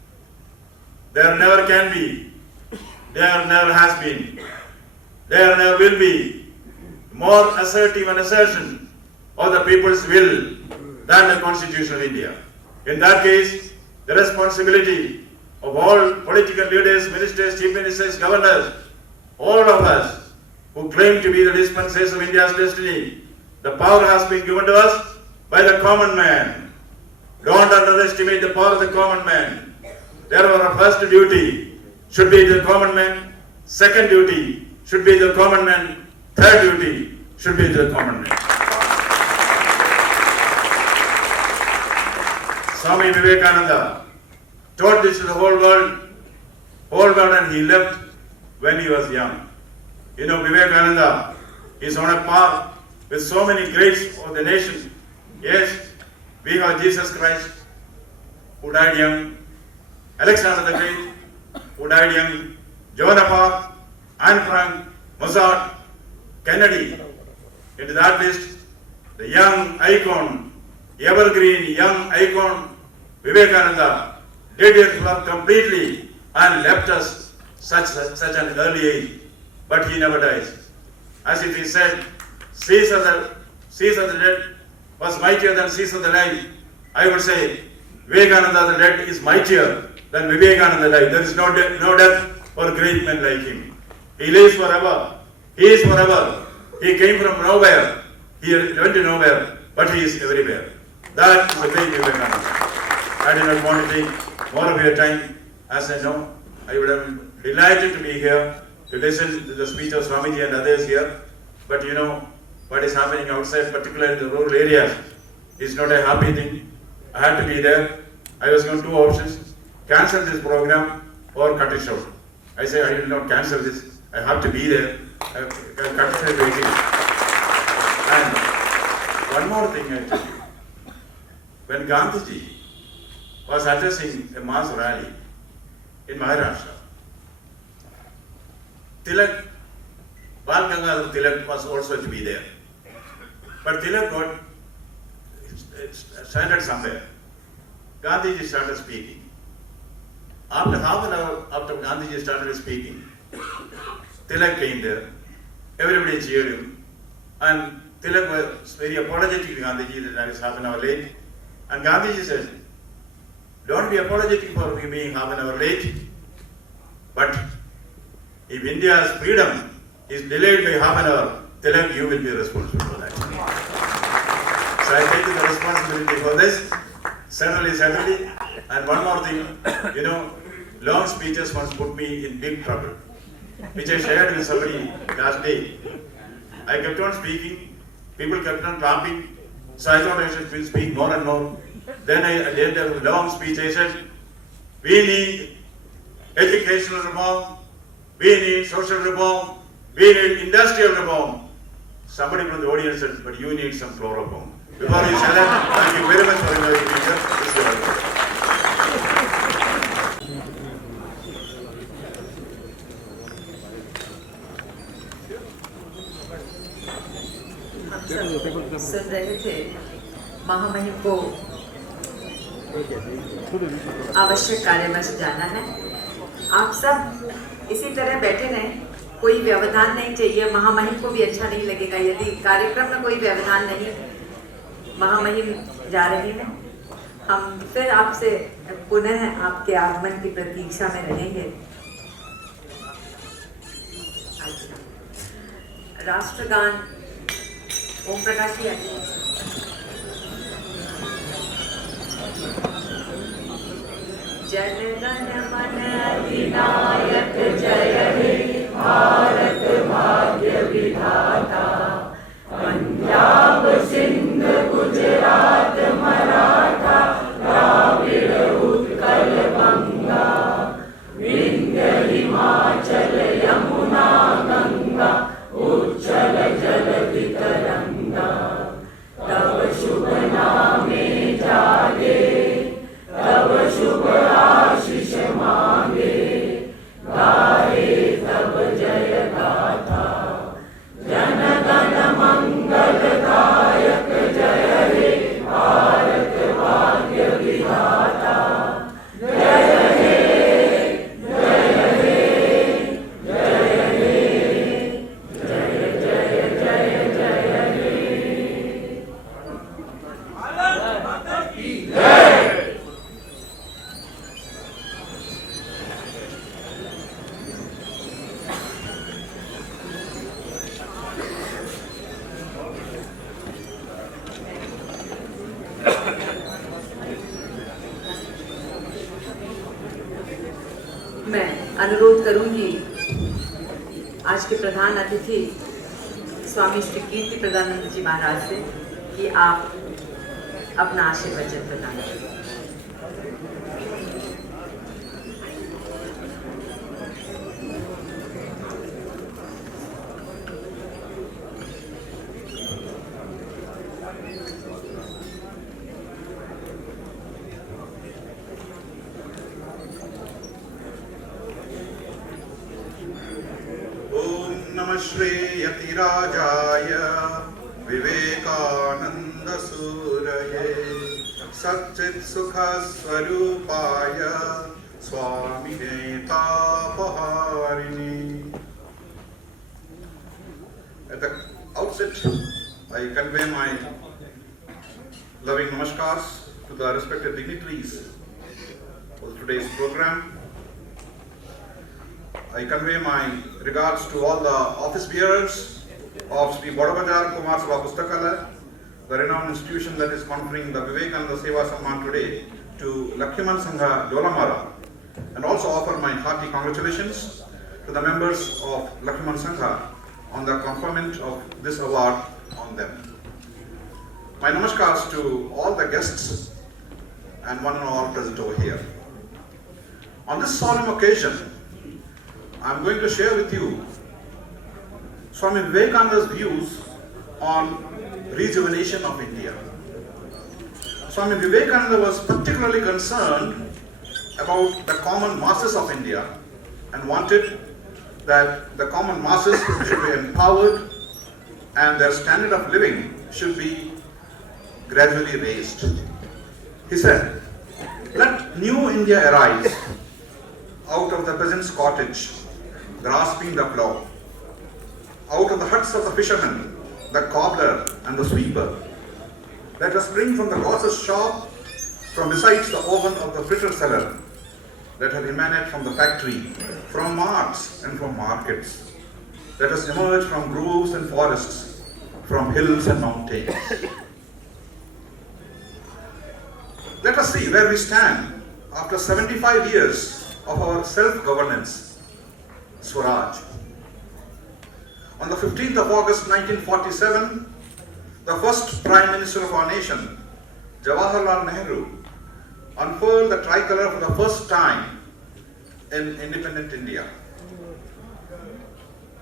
There never can be, there never has been, there never will be more assertive and assertion of the people's will than the Constitution of India. In that case, the responsibility of all political leaders, ministers, chief ministers, governors, all of us who claim to be the dispensers of India's destiny, the power has been given to us by the common man. Don't underestimate the power of the common man. Therefore, our first duty should be the common man, second duty should be the common man, third duty should be the common man. Swami Vivekananda taught this to the whole world, and he left when he was young. You know, Vivekananda is on a par with so many greats of the nation. Yes, we have Jesus Christ, who died young, Alexander the Great, who died young, Joan of Arc, Anne Frank, Mozart, Kennedy. Into that list, the young icon, evergreen young icon, Vivekananda, did his work completely and left us such an early age. But he never dies. As it is said, Caesar the dead was mightier than Caesar the alive. I would say, Vivekananda the dead is mightier than Vivekananda the alive. There is no death for great men like him. He lives forever. He is forever. He came from nowhere. He went to nowhere, but he is everywhere. That is the great Vivekananda. I do not want to take more of your time. As I know, I would have been delighted to be here to listen to the speech of Swamiji and others here. But you know, what is happening outside, particularly in the rural areas, is not a happy thing. I had to be there. I was given two options: cancel this program or cut it short. I say I will not cancel this. I have to be there. I cut it waiting. And one more thing I tell you. When Gandhiji was addressing a mass rally in Maharashtra, Tilak, Bal Gangadhar Tilak was also to be there. But Tilak got stranded somewhere. Gandhiji started speaking. After half an hour after Gandhiji started speaking, Tilak came there. Everybody cheered him. And Tilak was very apologetic to Gandhiji that I was half an hour late. And Gandhiji said, don't be apologetic for me being half an hour late. But if India's freedom is delayed by half an hour, Tilak, you will be responsible for that. So I take the responsibility for this. Certainly. And one more thing, you know, long speeches once put me in big trouble, which I shared with somebody last day. I kept on speaking, people kept on clapping, so I thought I should speak more and more. Then I did a long speech. I said, we need educational reform, we need social reform, we need industrial reform. Somebody from the audience said, but you need some chloroform. Before you say that, thank you very much for inviting me here. This is your हम सब सुन रहे थे महामहिम को आवश्यक कार्य में जाना है। आप सब इसी तरह बैठे रहें, कोई व्यवधान नहीं चाहिए। महामहिम को भी अच्छा नहीं लगेगा यदि कार्यक्रम में कोई व्यवधान नहीं। महामहिम जा रही हैं, हम फिर आपसे पुनः आपके आगमन की प्रतीक्षा में रहेंगे। राष्ट्रगान ओम प्रकाश जी आइए। जनगण मन अधिनायक जय हे भारत भाग्य विधाता, पंजाब सिंध गुजरात मराठा द्राविड़ उत्कल बंगा, विंध्य हिमाचल यमुना गंगा उज्जल जलधि तरंगा, तब शुभ नामे जागे, तब शुभ आशीष मांगे, गाए तब जय गाथा। अनुरोध करूंगी आज के प्रधान अतिथि स्वामी श्री कीर्ति प्रदानंद जी महाराज से कि आप अपना आशीर्वचन प्रदान करें। नमः श्रेयतिराजाय विवेकानंद सूरये सच्चित् सुख स्वरूपाय स्वामिने तापहारिणे। At the outset, I convey my loving namaskars to the respected dignitaries for today's program. I convey my regards to all the office bearers of Sri Bodabazar Kumar Sabha Pustakalaya, the renowned institution that is conferring the Vivekananda Seva Samman today to Lakshman Sangha Dolamara, and also offer my hearty congratulations to the members of Lakshman Sangha on the conferment of this award on them. My namaskars to all the guests and one and all present over here. On this solemn occasion, I am going to share with you Swami Vivekananda's views on rejuvenation of India. Swami Vivekananda was particularly concerned about the common masses of India and wanted that the common masses should be empowered and their standard of living should be gradually raised. He said, "Let new India arise out of the peasant's cottage, grasping the plough, out of the huts of the fisherman, the cobbler and the sweeper. Let us spring from the grocer's shop, from besides the oven of the fritter seller. Let us emanate from the factory, from marts and from markets. Let us emerge from groves and forests, from hills and mountains. Let us see where we stand after 75 years of our self-governance, Swaraj. On the 15th of August 1947, the first Prime Minister of our nation, Jawaharlal Nehru, unfurled the tricolour for the first time in independent India.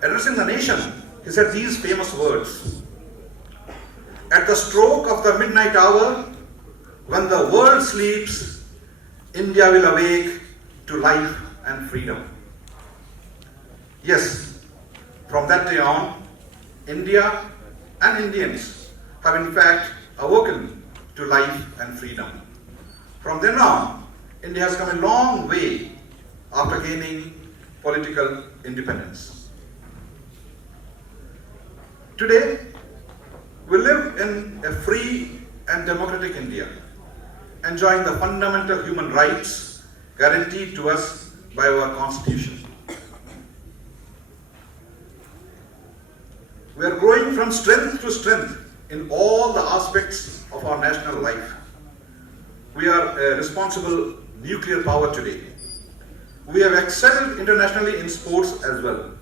Addressing the nation, he said these famous words: "At the stroke of the midnight hour, when the world sleeps, India will awake to life and freedom." Yes, from that day on, India and Indians have in fact awoken to life and freedom. From then on, India has come a long way after gaining political independence. Today, we live in a free and democratic India, enjoying the fundamental human rights guaranteed to us by our Constitution. We are growing from strength to strength in all the aspects of our national life. We are a responsible nuclear power today. We have excelled internationally in sports as well.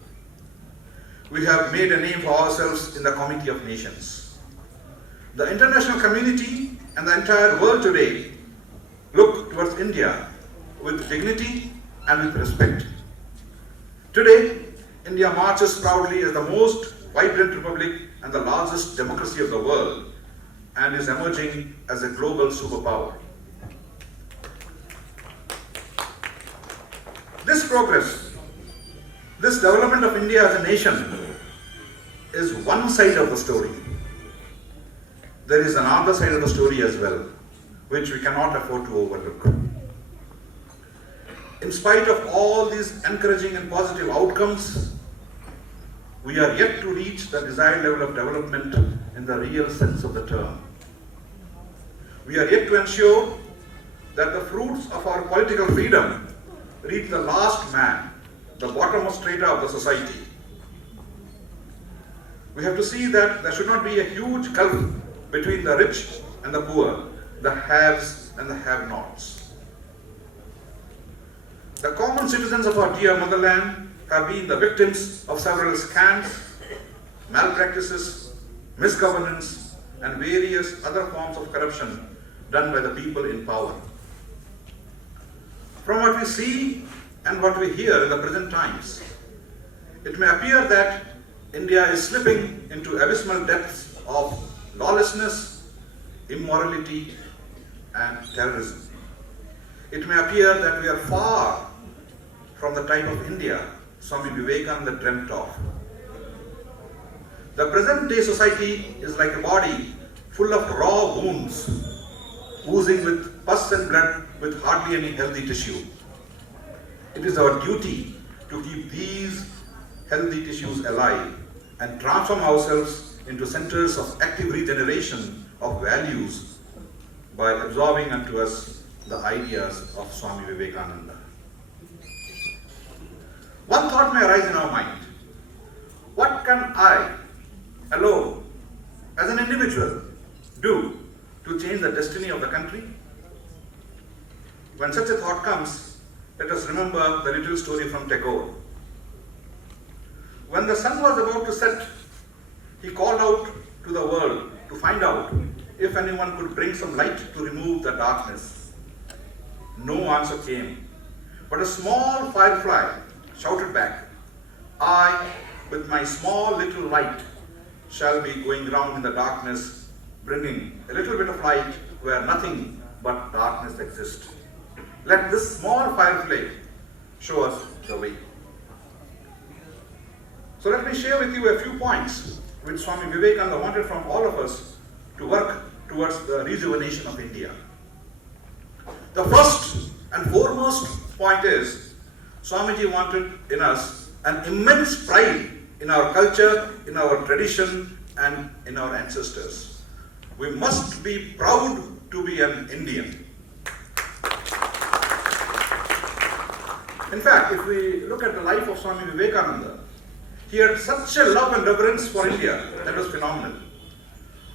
We have made a name for ourselves in the Committee of Nations. The international community and the entire world today look towards India with dignity and with respect. Today, India marches proudly as the most vibrant republic and the largest democracy of the world, and is emerging as a global superpower. This progress, this development of India as a nation is one side of the story. There is another side of the story as well, which we cannot afford to overlook. In spite of all these encouraging and positive outcomes, we are yet to reach the desired level of development in the real sense of the term. We are yet to ensure that the fruits of our political freedom reach the last man, the bottommost strata of the society. We have to see that there should not be a huge gulf between the rich and the poor, the haves and the have-nots. The common citizens of our dear motherland have been the victims of several scams, malpractices, misgovernance, and various other forms of corruption done by the people in power. From what we see and what we hear in the present times, it may appear that India is slipping into abysmal depths of lawlessness, immorality, and terrorism. It may appear that we are far from the type of India Swami Vivekananda dreamt of. The present day society is like a body full of raw wounds, oozing with pus and blood with hardly any healthy tissue. It is our duty to keep these healthy tissues alive and transform ourselves into centers of active regeneration of values by absorbing unto us the ideas of Swami Vivekananda. One thought may arise in our mind. What can I, alone, as an individual, do to change the destiny of the country? When such a thought comes, let us remember the little story from Tagore. When the sun was about to set, he called out to the world to find out if anyone could bring some light to remove the darkness. No answer came, but a small firefly shouted back, "I, with my small little light, shall be going round in the darkness, bringing a little bit of light where nothing but darkness exists. Let this small firefly show us the way." So let me share with you a few points which Swami Vivekananda wanted from all of us to work towards the rejuvenation of India. The first and foremost point is, Swamiji wanted in us an immense pride in our culture, in our tradition, and in our ancestors. We must be proud to be an Indian. In fact, if we look at the life of Swami Vivekananda, he had such a love and reverence for India that was phenomenal.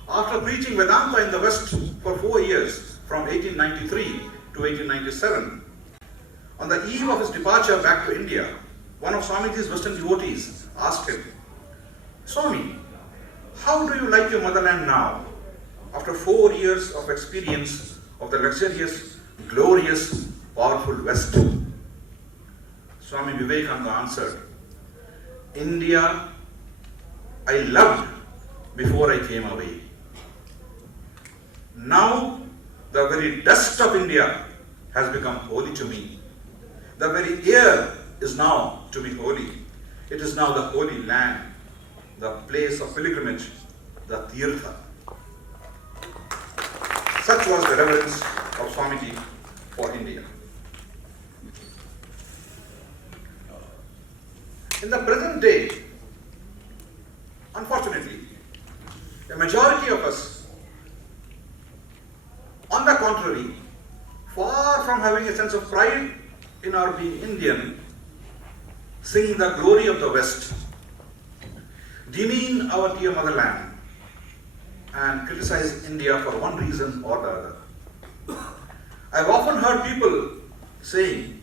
After preaching Vedanta in the West for 4 years, from 1893 to 1897, on the eve of his departure back to India, one of Swamiji's Western devotees asked him, "Swami, how do you like your motherland now, after 4 years of experience of the luxurious, glorious, powerful West?" Swami Vivekananda answered, "India I loved before I came away. Now the very dust of India has become holy to me. The very air is now to me holy. It is now the holy land, the place of pilgrimage, the Tirtha." Such was the reverence of Swamiji for India. In the present day, unfortunately, a majority of us, on the contrary, far from having a sense of pride in our being Indian, sing the glory of the West, demean our dear motherland, and criticize India for one reason or the other. I've often heard people saying,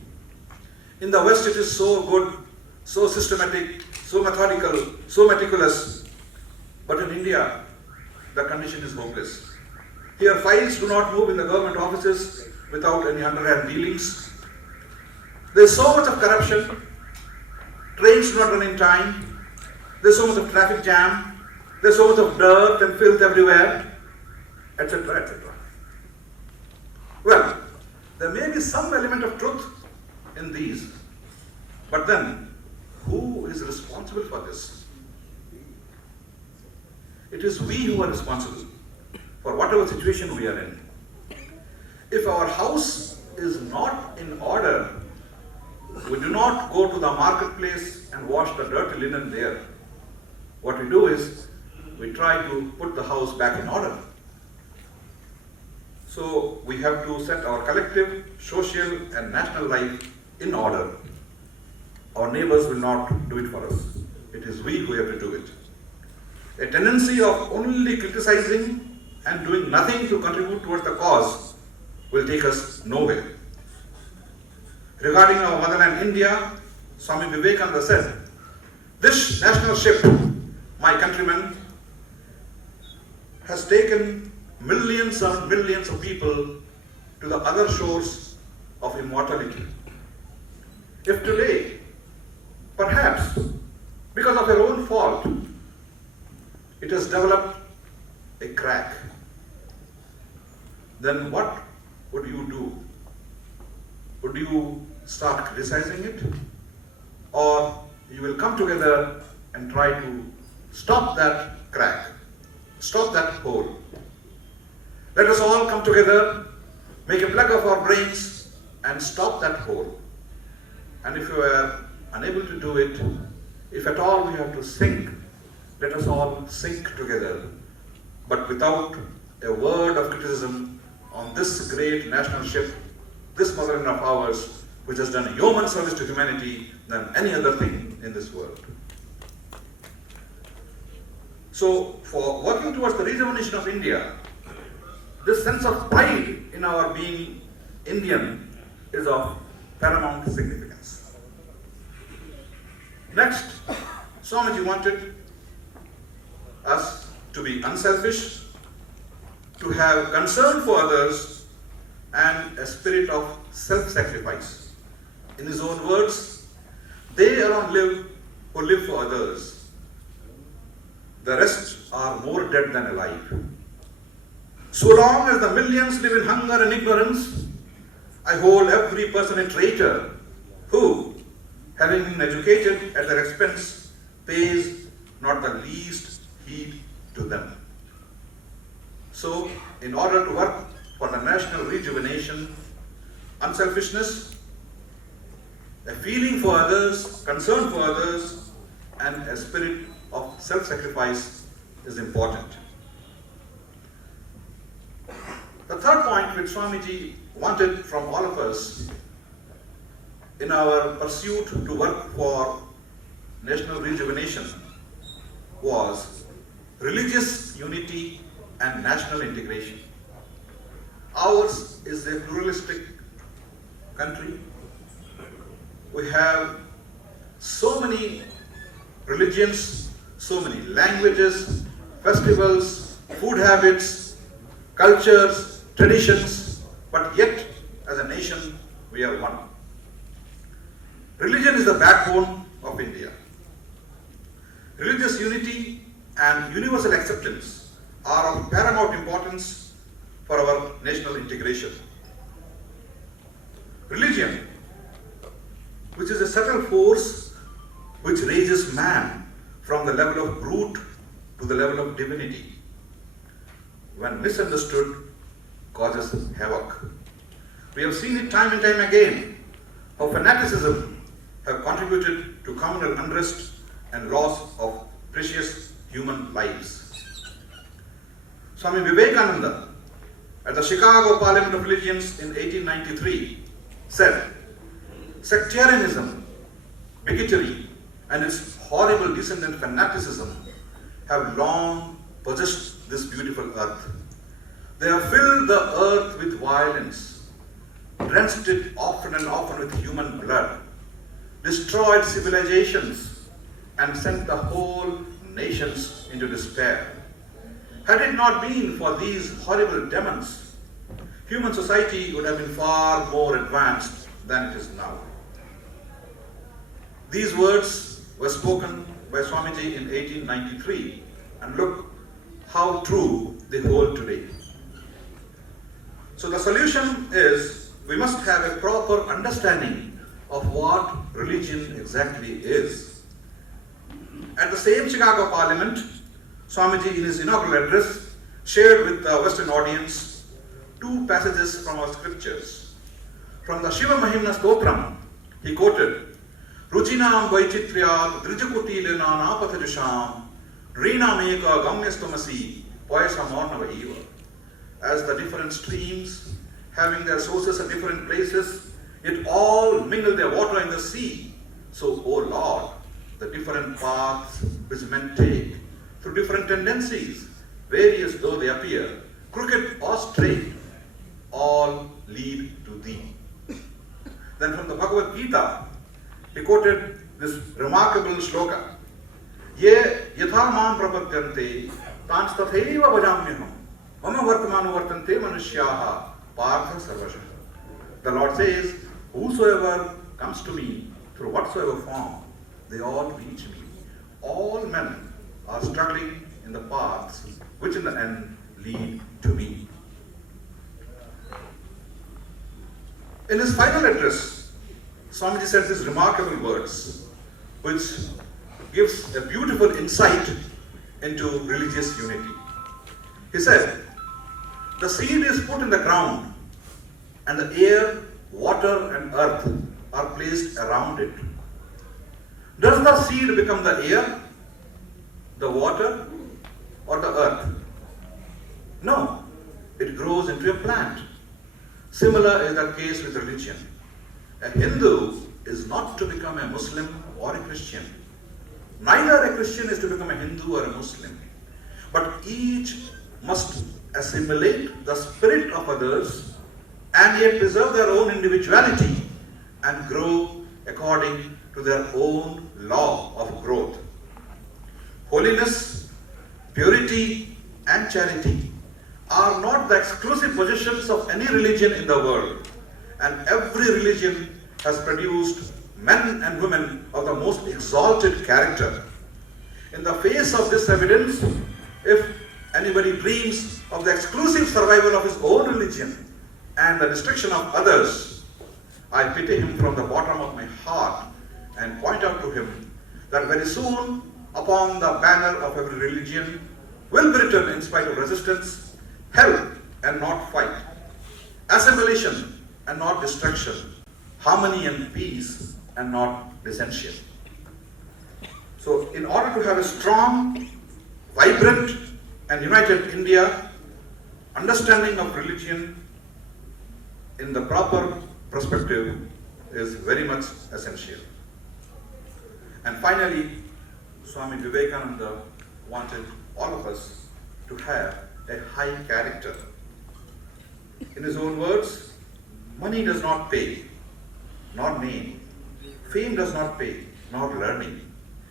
"In the West it is so good, so systematic, so methodical, so meticulous, but in India the condition is hopeless. Here files do not move in the government offices without any underhand dealings. There's so much of corruption, trains do not run in time, there's so much of traffic jam, there's so much of dirt and filth everywhere, etc., etc." Well, there may be some element of truth in these, but then who is responsible for this? It is we who are responsible for whatever situation we are in. If our house is not in order, we do not go to the marketplace and wash the dirty linen there. What we do is, we try to put the house back in order. So we have to set our collective, social and national life in order. Our neighbors will not do it for us. It is we who have to do it. A tendency of only criticizing and doing nothing to contribute towards the cause will take us nowhere. regarding our motherland India, Swami Vivekananda said, "This national ship, my countrymen, has taken millions and millions of people to the other shores of immortality. If today, perhaps because of your own fault, it has developed a crack, then what would you do? Would you start criticizing it? Or you will come together and try to stop that crack, stop that hole. Let us all come together, make a plug of our brains and stop that hole. And if you are unable to do it, if at all we have to sink, let us all sink together, but without a word of criticism on this great national ship, this motherland of ours, which has done yeoman service to humanity than any other thing in this world." So, for working towards the rejuvenation of India, this sense of pride in our being Indian is of paramount significance. Next, Swamiji wanted us to be unselfish, to have concern for others, and a spirit of self-sacrifice. In his own words, "They alone live who live for others. The rest are more dead than alive. So long as the millions live in hunger and ignorance, I hold every person a traitor who, having been educated at their expense, pays not the least heed to them." So, in order to work for the national rejuvenation, unselfishness, a feeling for others, concern for others, and a spirit of self-sacrifice is important. The third point which Swamiji wanted from all of us in our pursuit to work for national rejuvenation was religious unity and national integration. Ours is a pluralistic country. We have so many religions, so many languages, festivals, food habits, cultures, traditions, but yet as a nation we are one. Religion is the backbone of India. Religious unity and universal acceptance are of paramount importance for our national integration. Religion, which is a subtle force which raises man from the level of brute to the level of divinity, when misunderstood, causes havoc. We have seen it time and time again, how fanaticism have contributed to communal unrest and loss of precious human lives. Swami Vivekananda, at the Chicago Parliament of Religions in 1893, said, "Sectarianism, bigotry, and its horrible descendant fanaticism have long possessed this beautiful earth. They have filled the earth with violence, drenched it often and often with human blood, destroyed civilizations, and sent the whole nations into despair. Had it not been for these horrible demons, human society would have been far more advanced than it is now." These words were spoken by Swamiji in 1893, and look how true they hold today. So the solution is, we must have a proper understanding of what religion exactly is. At the same Chicago Parliament, Swamiji in his inaugural address shared with the Western audience two passages from our scriptures. From the Shiva Mahimna Stotram, he quoted, "Ruchinam Vaichitriya Drijakuti Lena Napathajusham Reenameka Gamyastamasi Poyasamornava Eva." As the different streams, having their sources at different places, yet all mingle their water in the sea, so, O Lord, the different paths which men take, through different tendencies, various though they appear, crooked or straight, all lead to Thee. then from the Bhagavad Gita, he quoted this remarkable shloka. Ye yatha mam prapadyante tans tathaiva bhajamyaham mama vartamanu vartante manushyaha partha sarvashah. The Lord says, whosoever comes to me through whatsoever form, they all reach me. All men are struggling in the paths which in the end lead to me. In his final address, Swamiji said these remarkable words, which gives a beautiful insight into religious unity. He said, the seed is put in the ground, and the air, water, and earth are placed around it. Does the seed become the air, the water, or the earth? No, it grows into a plant. Similar is the case with religion. A Hindu is not to become a Muslim or a Christian. Neither a Christian is to become a Hindu or a Muslim. But each must assimilate the spirit of others and yet preserve their own individuality and grow according to their own law of growth. Holiness, purity, and charity are not the exclusive possessions of any religion in the world, and every religion has produced men and women of the most exalted character. In the face of this evidence, if anybody dreams of the exclusive survival of his own religion and the destruction of others, I pity him from the bottom of my heart and point out to him that very soon upon the banner of every religion will be written, in spite of resistance, help and not fight, assimilation and not destruction, harmony and peace and not dissension. So in order to have a strong, vibrant and united India, understanding of religion in the proper perspective is very much essential. And finally, Swami Vivekananda wanted all of us to have a high character. In his own words, money does not pay, nor name. Fame does not pay, nor learning.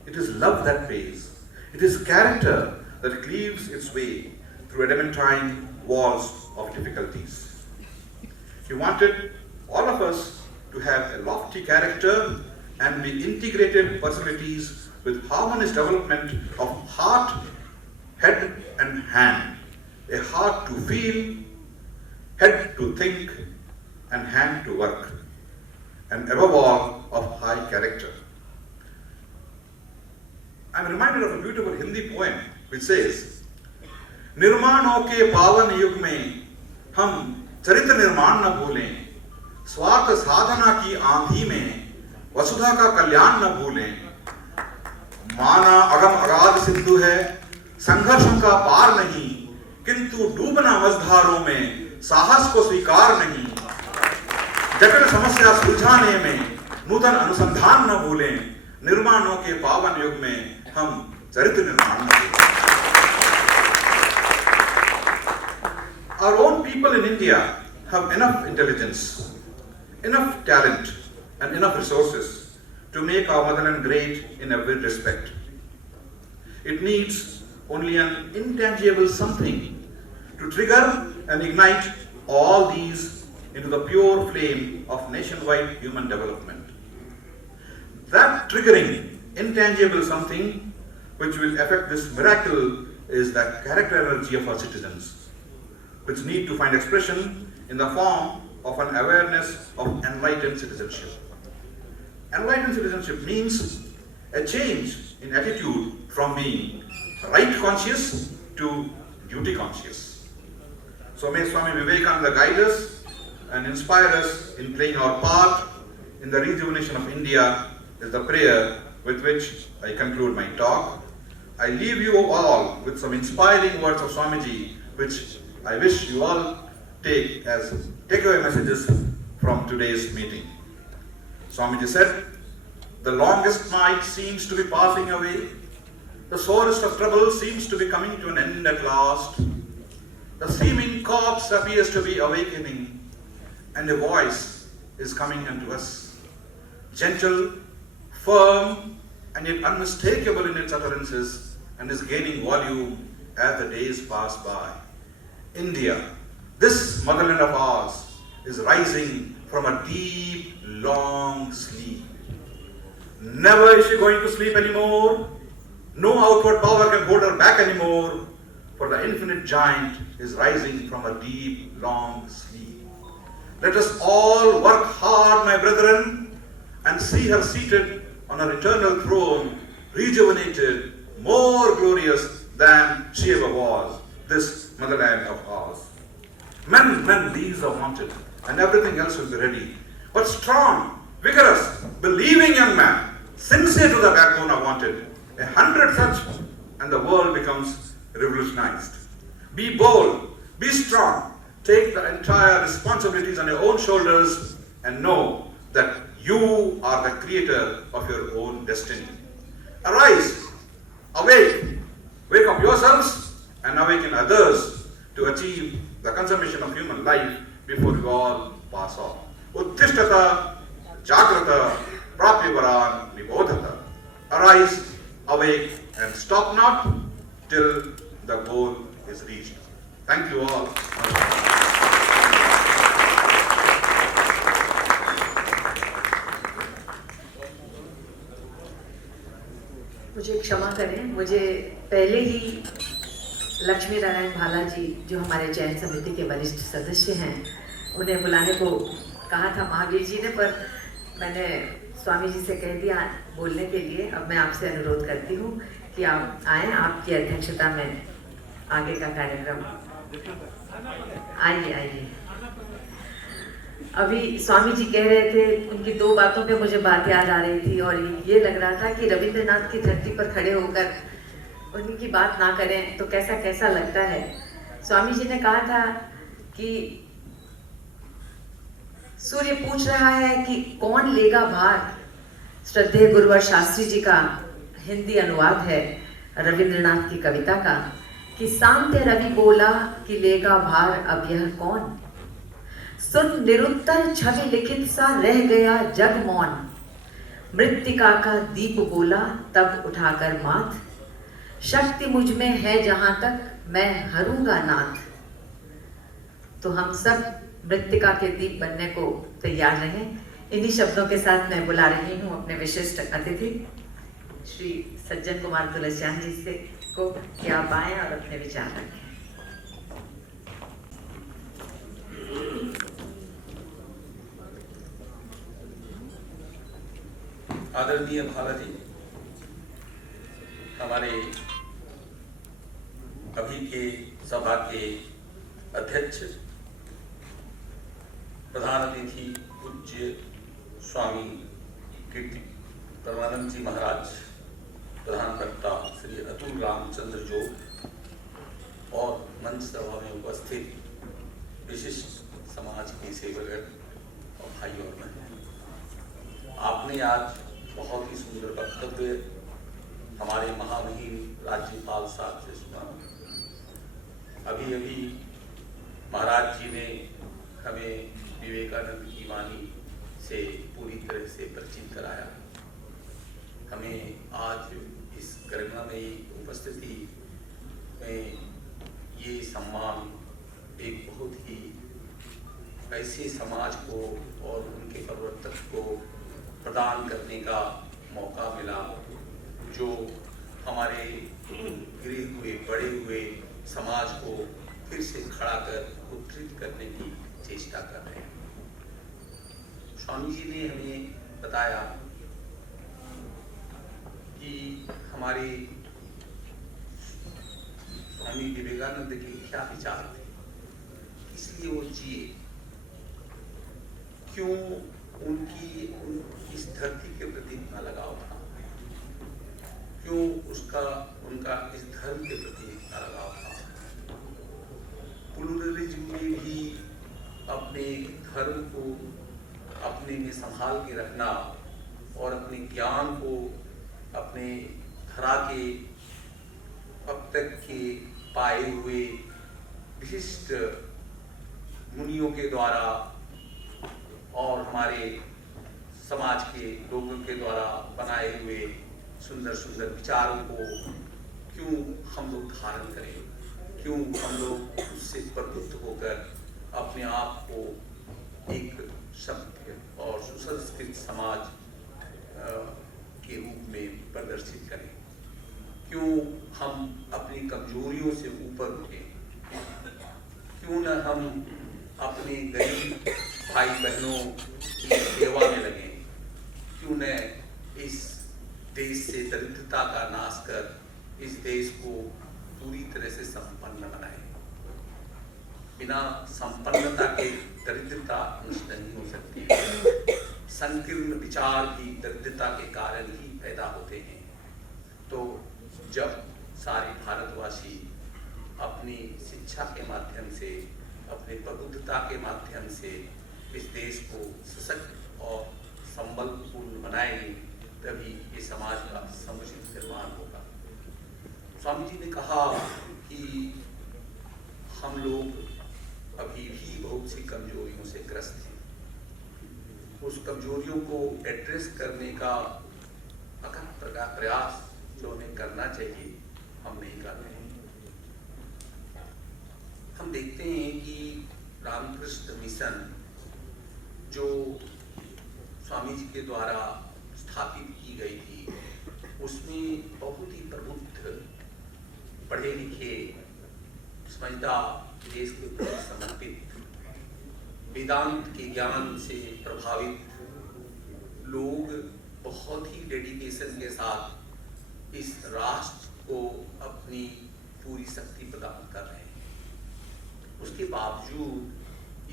It is love that pays. It is character that cleaves its way through adamantine walls of difficulties. He wanted all of us to have a lofty character and be integrated personalities with harmonious development of heart, head, and hand. A heart to feel, head to think, and hand to work. And above all, of high character. I am reminded of a beautiful Hindi poem which says, निर्माणों के पावन युग में हम चरित्र निर्माण न भूलें, स्वार्थ साधना की आंधी में वसुधा का कल्याण न भूलें, माना अगम अगाध सिंधु है, संघर्षों का पार नहीं, किंतु डूबना मझधारों में साहस को स्वीकार नहीं, जटिल समस्या सुलझाने में नूतन अनुसंधान न भूलें, निर्माणों के पावन युग में हम चरित्र निर्माण न भूलें. Our own people in India have enough intelligence, enough talent, and enough resources to make our motherland great in every respect. It needs only an intangible something to trigger and ignite all these into the pure flame of nationwide human development. That triggering intangible something which will effect this miracle is the character energy of our citizens, which need to find expression in the form of an awareness of enlightened citizenship. Enlightened citizenship means a change in attitude from being right conscious to duty conscious. So may Swami Vivekananda guide us and inspire us in playing our part in the rejuvenation of India is the prayer with which I conclude my talk. I leave you all with some inspiring words of Swamiji, which I wish you all take as takeaway messages from today's meeting. Swamiji said, the longest night seems to be passing away. The sorest of trouble seems to be coming to an end at last. The seeming corpse appears to be awakening, and a voice is coming unto us. gentle, firm, and yet unmistakable in its utterances, and is gaining volume as the days pass by. India, this motherland of ours, is rising from a deep, long sleep. Never is she going to sleep anymore. No outward power can hold her back anymore, for the infinite giant is rising from a deep, long sleep. Let us all work hard, my brethren, and see her seated on her eternal throne, rejuvenated, more glorious than she ever was, this motherland of ours. Men, these are wanted, and everything else will be ready. But strong, vigorous, believing young man, sincere to the backbone are wanted. 100 such, and the world becomes revolutionized. Be bold, be strong, take the entire responsibilities on your own shoulders, and know that you are the creator of your own destiny. Arise, awake, wake up yourselves, and awaken others to achieve the consummation of human life before you all pass on. Uttishtata, Jagrata, Prapyavaran, Nibodhata. Arise, awake, and stop not till the goal is reached. Thank you all. मुझे क्षमा करें, मुझे पहले ही लक्ष्मी नारायण भाला जी, जो हमारे चयन समिति के वरिष्ठ सदस्य हैं, उन्हें बुलाने को कहा था महावीर जी ने, पर मैंने स्वामी जी से कह दिया बोलने के लिए। अब मैं आपसे अनुरोध करती हूँ कि आप आएँ, आपकी अध्यक्षता में आगे का कार्यक्रम। आइए। अभी स्वामी जी कह रहे थे, उनकी दो बातों पे मुझे बात याद आ रही थी, और ये लग रहा था कि रविंद्रनाथ की धरती पर खड़े होकर उनकी बात ना करें तो कैसा कैसा लगता है। स्वामी जी ने कहा था कि सूर्य पूछ रहा है कि कौन लेगा भार। श्रद्धेय गुरुवर शास्त्री जी का हिंदी अनुवाद है रविंद्रनाथ की कविता का कि शांत रवि बोला कि लेगा भार अब यह कौन। सुन निरुत्तर छवि लिखित सा रह गया जग मौन। मृत्तिका का दीप बोला तब उठाकर माथ। शक्ति मुझ में है जहां तक मैं हरूंगा नाथ। तो हम सब मृत्तिका के दीप बनने को तैयार रहें। इन्हीं शब्दों के साथ मैं बुला रही हूँ अपने विशिष्ट अतिथि श्री सज्जन कुमार तुलसियान जी से को कि आप आएं और अपने विचार रखें। आदरणीय भाला जी, हमारे अभी के सभा के अध्यक्ष, प्रधान अतिथि पूज्य स्वामी कीर्ति परमानंद जी महाराज, प्रधान वक्ता श्री अतुल रामचंद्र जोग और मंच सभा में उपस्थित विशिष्ट समाज के सेवकगण और भाई और बहन, आपने आज बहुत ही सुंदर वक्तव्य हमारे महामहिम राज्यपाल साहब से सुना। अभी अभी महाराज जी ने हमें विवेकानंद की वाणी से पूरी तरह से परिचित कराया। हमें आज इस गरिमामयी उपस्थिति में ये सम्मान एक बहुत ही ऐसे समाज को और उनके प्रवर्तक को प्रदान करने का मौका मिला जो हमारे गिरे हुए बढ़े हुए समाज को फिर से खड़ा कर उत्थित करने की चेष्टा कर रहे हैं। स्वामी जी ने हमें बताया कि हमारे स्वामी विवेकानंद के क्या विचार थे, इसलिए वो जिए, क्यों उनकी इस धरती के प्रति इतना लगाव था, क्यों उनका इस धर्म के प्रति इतना लगाव था। प्लूरलिज्म में भी अपने धर्म को अपने में संभाल के रखना और अपने ज्ञान को अपने धरा के अब तक के पाए हुए विशिष्ट मुनियों के द्वारा और हमारे समाज के लोगों के द्वारा बनाए हुए सुंदर सुंदर विचारों को क्यों हम लोग धारण करें, क्यों हम लोग उससे प्रबुद्ध होकर अपने आप को एक सभ्य और सुसंस्कृत समाज के रूप में प्रदर्शित करें, क्यों हम अपनी कमजोरियों से ऊपर उठें, क्यों न हम अपने गरीब भाई बहनों की सेवा में लगें, क्यों न इस देश से दरिद्रता का नाश कर इस देश को पूरी तरह से संपन्न बनाएं। बिना संपन्नता के दरिद्रता नष्ट नहीं हो सकती। संकीर्ण विचार भी दरिद्रता के कारण ही पैदा होते हैं। तो जब सारे भारतवासी अपनी शिक्षा के माध्यम से, अपनी प्रबुद्धता के माध्यम से इस देश को सशक्त और संबलपूर्ण बनाएंगे, तभी ये समाज का समुचित निर्माण होगा। स्वामी जी ने कहा कि हम लोग अभी भी बहुत सी कमजोरियों से ग्रस्त हैं। उस कमजोरियों को एड्रेस करने का अथक प्रयास जो हमें करना चाहिए, हम नहीं कर रहे हैं। हम देखते हैं कि रामकृष्ण मिशन जो स्वामी जी के द्वारा स्थापित की गई थी, उसमें बहुत ही प्रबुद्ध, पढ़े लिखे, समझदार, देश के प्रति समर्पित, वेदांत के ज्ञान से प्रभावित लोग बहुत ही डेडिकेशन के साथ इस राष्ट्र को अपनी पूरी शक्ति प्रदान कर रहे हैं। उसके बावजूद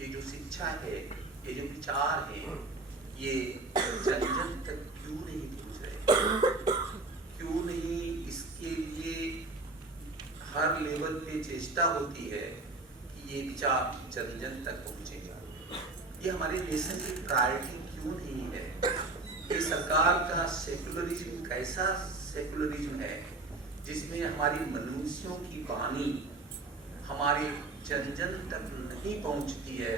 ये जो शिक्षा है, ये जो विचार है, ये जन जन तक क्यों नहीं पहुंच रहे? क्यों नहीं इसके लिए हर लेवल पे चेष्टा होती है कि ये विचार जन जन तक पहुंचेगा? ये हमारे नेशन की प्रायोरिटी क्यों नहीं है? ये सरकार का सेकुलरिज्म कैसा सेकुलरिज्म है जिसमें हमारी मनुष्यों की वाणी हमारे जन जन तक नहीं पहुंचती है?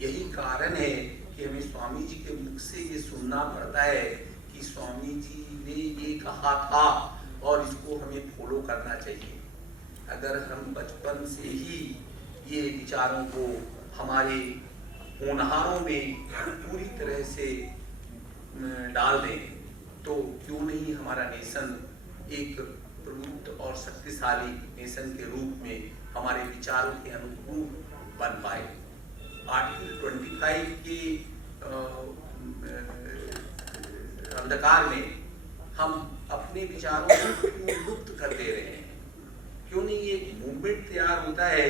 यही कारण है कि हमें स्वामी जी के मुख से ये सुनना पड़ता है कि स्वामी जी ने ये कहा था और इसको हमें फॉलो करना चाहिए। अगर हम बचपन से ही ये विचारों को हमारे होनहारों में पूरी तरह से डाल दें, तो क्यों नहीं हमारा नेशन एक प्रबुद्ध और शक्तिशाली नेशन के रूप में हमारे विचारों के अनुरूप बन पाए। आर्टिकल 25 के अंधकार में हम अपने विचारों को क्यों लुप्त कर दे रहे हैं? क्यों नहीं ये मूवमेंट तैयार होता है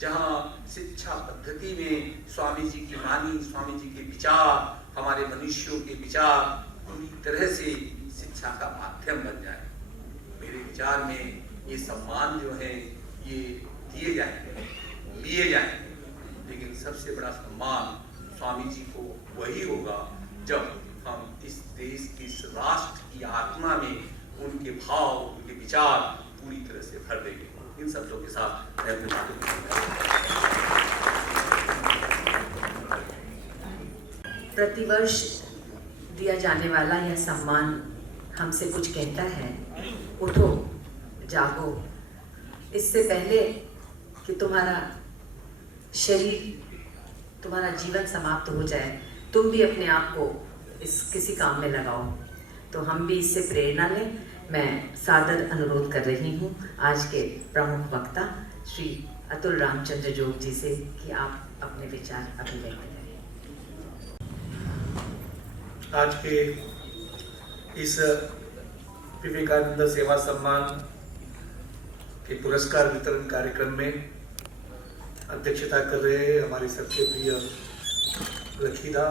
जहां शिक्षा पद्धति में स्वामी जी की वाणी, स्वामी जी के विचार, हमारे मनुष्यों के विचार पूरी तरह से शिक्षा का माध्यम बन जाए। मेरे विचार में ये सम्मान जो है ये दिए जाएंगे, लिए जाएंगे, लेकिन सबसे बड़ा सम्मान स्वामी जी को वही होगा जब हम इस देश की, इस राष्ट्र की आत्मा में उनके भाव, उनके विचार पूरी तरह से भर देंगे। इन शब्दों के साथ मैं अपनी बातों प्रतिवर्ष दिया जाने वाला यह सम्मान हमसे कुछ कहता है, उठो, जागो। इससे पहले कि तुम्हारा शरीर, तुम्हारा जीवन समाप्त हो जाए, तुम भी अपने आप को इस किसी काम में लगाओ। तो हम भी इससे प्रेरणा लें। मैं सादर अनुरोध कर रही हूँ आज के प्रमुख वक्ता श्री अतुल रामचंद्र जोग जी से कि आप अपने विचार अभिव्यक्त करें। आज के इस विवेकानंद सेवा सम्मान के पुरस्कार वितरण कार्यक्रम में अध्यक्षता कर रहे हमारे सबके प्रिय लखीदा,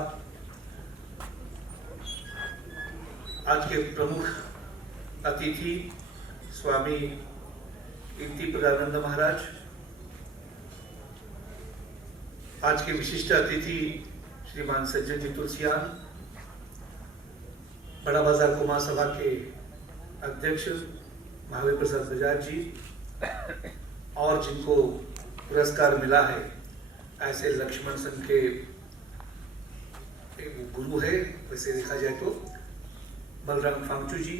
आज के प्रमुख अतिथि स्वामी इक्तिपदानंद महाराज, आज के विशिष्ट अतिथि श्रीमान सज्जन जी तुलसियान, बड़ा बाजार कुमार सभा के अध्यक्ष महावीर प्रसाद बजाज जी, और जिनको पुरस्कार मिला है ऐसे लक्ष्मण संघ के एक गुरु है वैसे देखा जाए तो, बलराम फांगचू जी,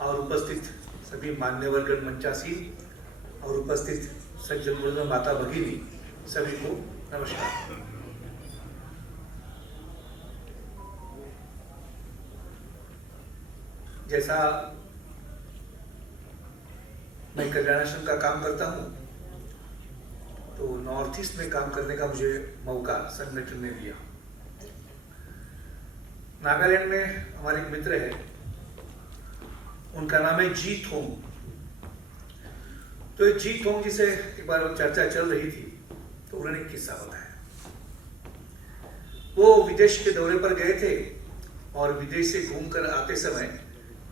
और उपस्थित सभी मान्यवरगण मंचासीन और उपस्थित सज्जन गुरुजन, माता भगिनी, सभी को नमस्कार। जैसा मैं कल्याण आश्रम का काम करता हूँ, तो नॉर्थ ईस्ट में काम करने का मुझे मौका संगठन ने दिया। नागालैंड में हमारे एक मित्र है, उनका नाम है जी थोंग। तो जी थोंग जी से एक बार चर्चा चल रही थी, तो उन्होंने एक किस्सा बताया। वो विदेश के दौरे पर गए थे और विदेश से घूमकर आते समय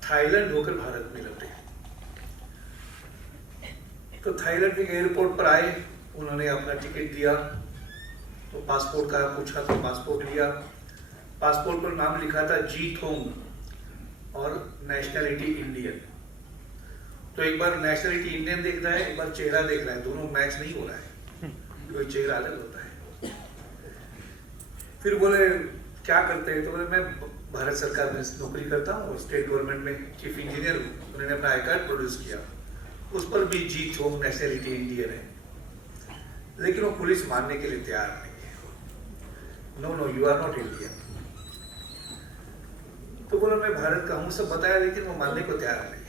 थाईलैंड होकर भारत में लौटे। तो थाईलैंड के एयरपोर्ट पर आए, उन्होंने अपना टिकट दिया, तो पासपोर्ट का पूछा तो पासपोर्ट लिया। पासपोर्ट पर नाम लिखा था जी थोंग और नेशनलिटी इंडियन। तो एक बार नेशनलिटी इंडियन देख रहा है, एक बार चेहरा देख रहा है, दोनों मैच नहीं हो रहा है, कोई चेहरा अलग होता है। फिर बोले क्या करते हैं, तो बोले मैं भारत सरकार में नौकरी करता हूँ, स्टेट गवर्नमेंट में चीफ इंजीनियर हूँ। उन्होंने अपना आई कार्ड प्रोड्यूस किया, उस पर भी जी थोंग नेशनलिटी इंडियन है, लेकिन वो पुलिस मानने के लिए तैयार नहीं है। No no, you are not Indian. तो बोला मैं भारत का हूँ, सब बताया, लेकिन वो मानने को तैयार नहीं है।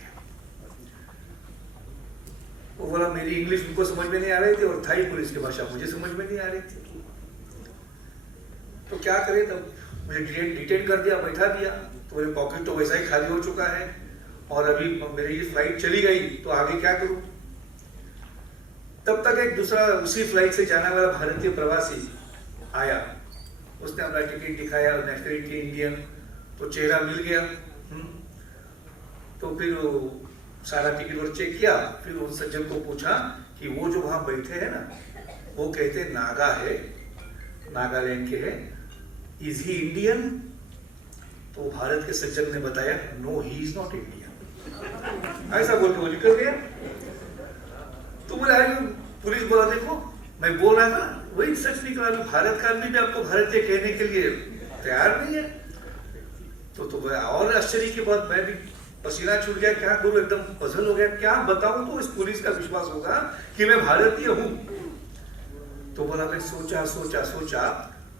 वो बोला मेरी इंग्लिश उनको समझ में नहीं आ रही थी और थाई पुलिस की भाषा मुझे समझ में नहीं आ रही थी, तो क्या करे। तब मुझे डिटेन कर दिया, बैठा दिया। तो मेरे पॉकेट तो वैसा ही खाली हो चुका है और अभी मेरी फ्लाइट चली गई, तो आगे क्या करूं। तब तक एक दूसरा उसी फ्लाइट से जाने वाला भारतीय प्रवासी आया, उसने अपना टिकट दिखाया, नेशनलिटी इंडियन, तो चेहरा मिल गया। तो फिर सारा टिकट और चेक किया। फिर उस सज्जन को पूछा कि वो जो वहां बैठे हैं ना, वो कहते नागा है, नागालैंड के है, इज ही इंडियन? तो भारत के सज्जन ने बताया no, he is not Indian. ऐसा बोल के वो निकल गया। तो बोला पुलिस बोला देखो मैं बोल रहा था वही सच निकला, भारत का आदमी भी आपको भारतीय कहने के लिए तैयार नहीं है। तो और आश्चर्य की बात, मैं भी पसीना छूट गया, क्या करूं, एकदम पजल हो गया, क्या बताऊं तो इस पुलिस का विश्वास होगा कि मैं भारतीय हूं। तो बोला मैं सोचा सोचा सोचा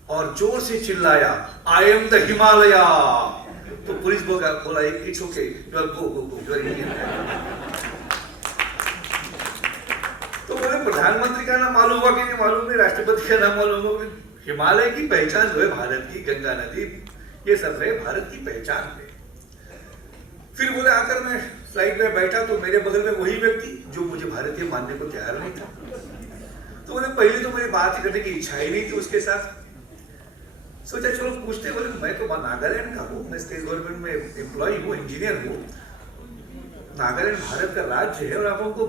और जोर से चिल्लाया, आई एम द हिमालया। तो पुलिस बोला it's okay, you are go, you are Indian. तो बोले प्रधानमंत्री का नाम मालूम हुआ कि नहीं मालूम नहीं, राष्ट्रपति का नाम मालूम हुआ। हिमालय की पहचान जो है भारत की, गंगा नदी, ये सब है भारत की पहचान है। फिर बोले आकर मैं फ्लाइट में बैठा तो मेरे बगल में वही व्यक्ति जो मुझे भारतीय मानने को तैयार नहीं था। तो बोले पहले तो मेरी बात करने की इच्छा ही नहीं थी उसके साथ। सोचा चलो पूछते, बोले मैं तो नागालैंड का हूँ, मैं स्टेट गवर्नमेंट में एम्प्लॉय हूँ, इंजीनियर हूँ, नागालैंड भारत का राज्य है और आप हमको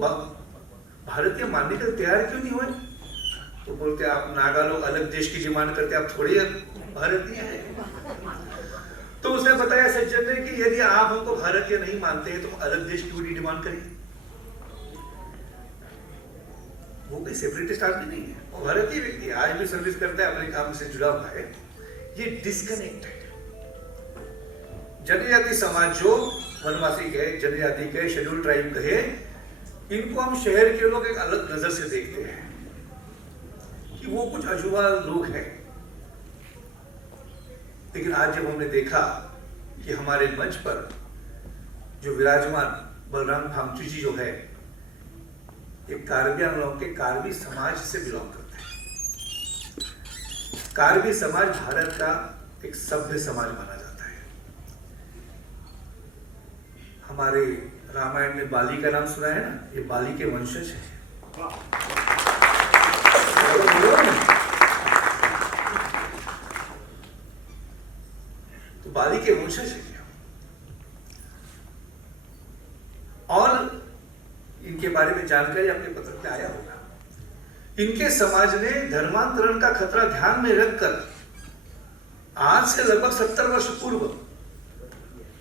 भारतीय मानने के तैयार क्यों नहीं हुए? तो बोलते आप नागा लोग अलग देश की डिमांड करते, आप थोड़ी भारतीय हैं। तो उसने बताया सज्जन ने कि यदि आप हमको भारतीय नहीं मानते हैं तो अलग देश की पूरी डिमांड करेंगे। वो कोई सेपरेटिस्ट आदमी नहीं है, वो भारतीय व्यक्ति आज भी सर्विस करता है, अपने काम से जुड़ा हुआ है। ये डिस्कनेक्टेड जनजाति समाज जो वनवासी कहे, जनजाति कहे, शेड्यूल ट्राइब कहे, इनको हम शहर के लोग एक अलग नजर से देखते हैं कि वो कुछ अजूबा लोग हैं। लेकिन आज जब हमने देखा कि हमारे मंच पर जो विराजमान बलराम फांगचू जी जो है, ये कार्बी लोग के कार्बी समाज से बिलोंग करते हैं। कार्बी समाज भारत का एक सभ्य समाज माना जाता है। हमारे रामायण में बाली का नाम सुना है ना, ये बाली के वंशज है। तो बाली के वंशज है और इनके बारे में जानकारी आपके पत्र में आया होगा। इनके समाज ने धर्मांतरण का खतरा ध्यान में रखकर आज से लगभग 70 वर्ष पूर्व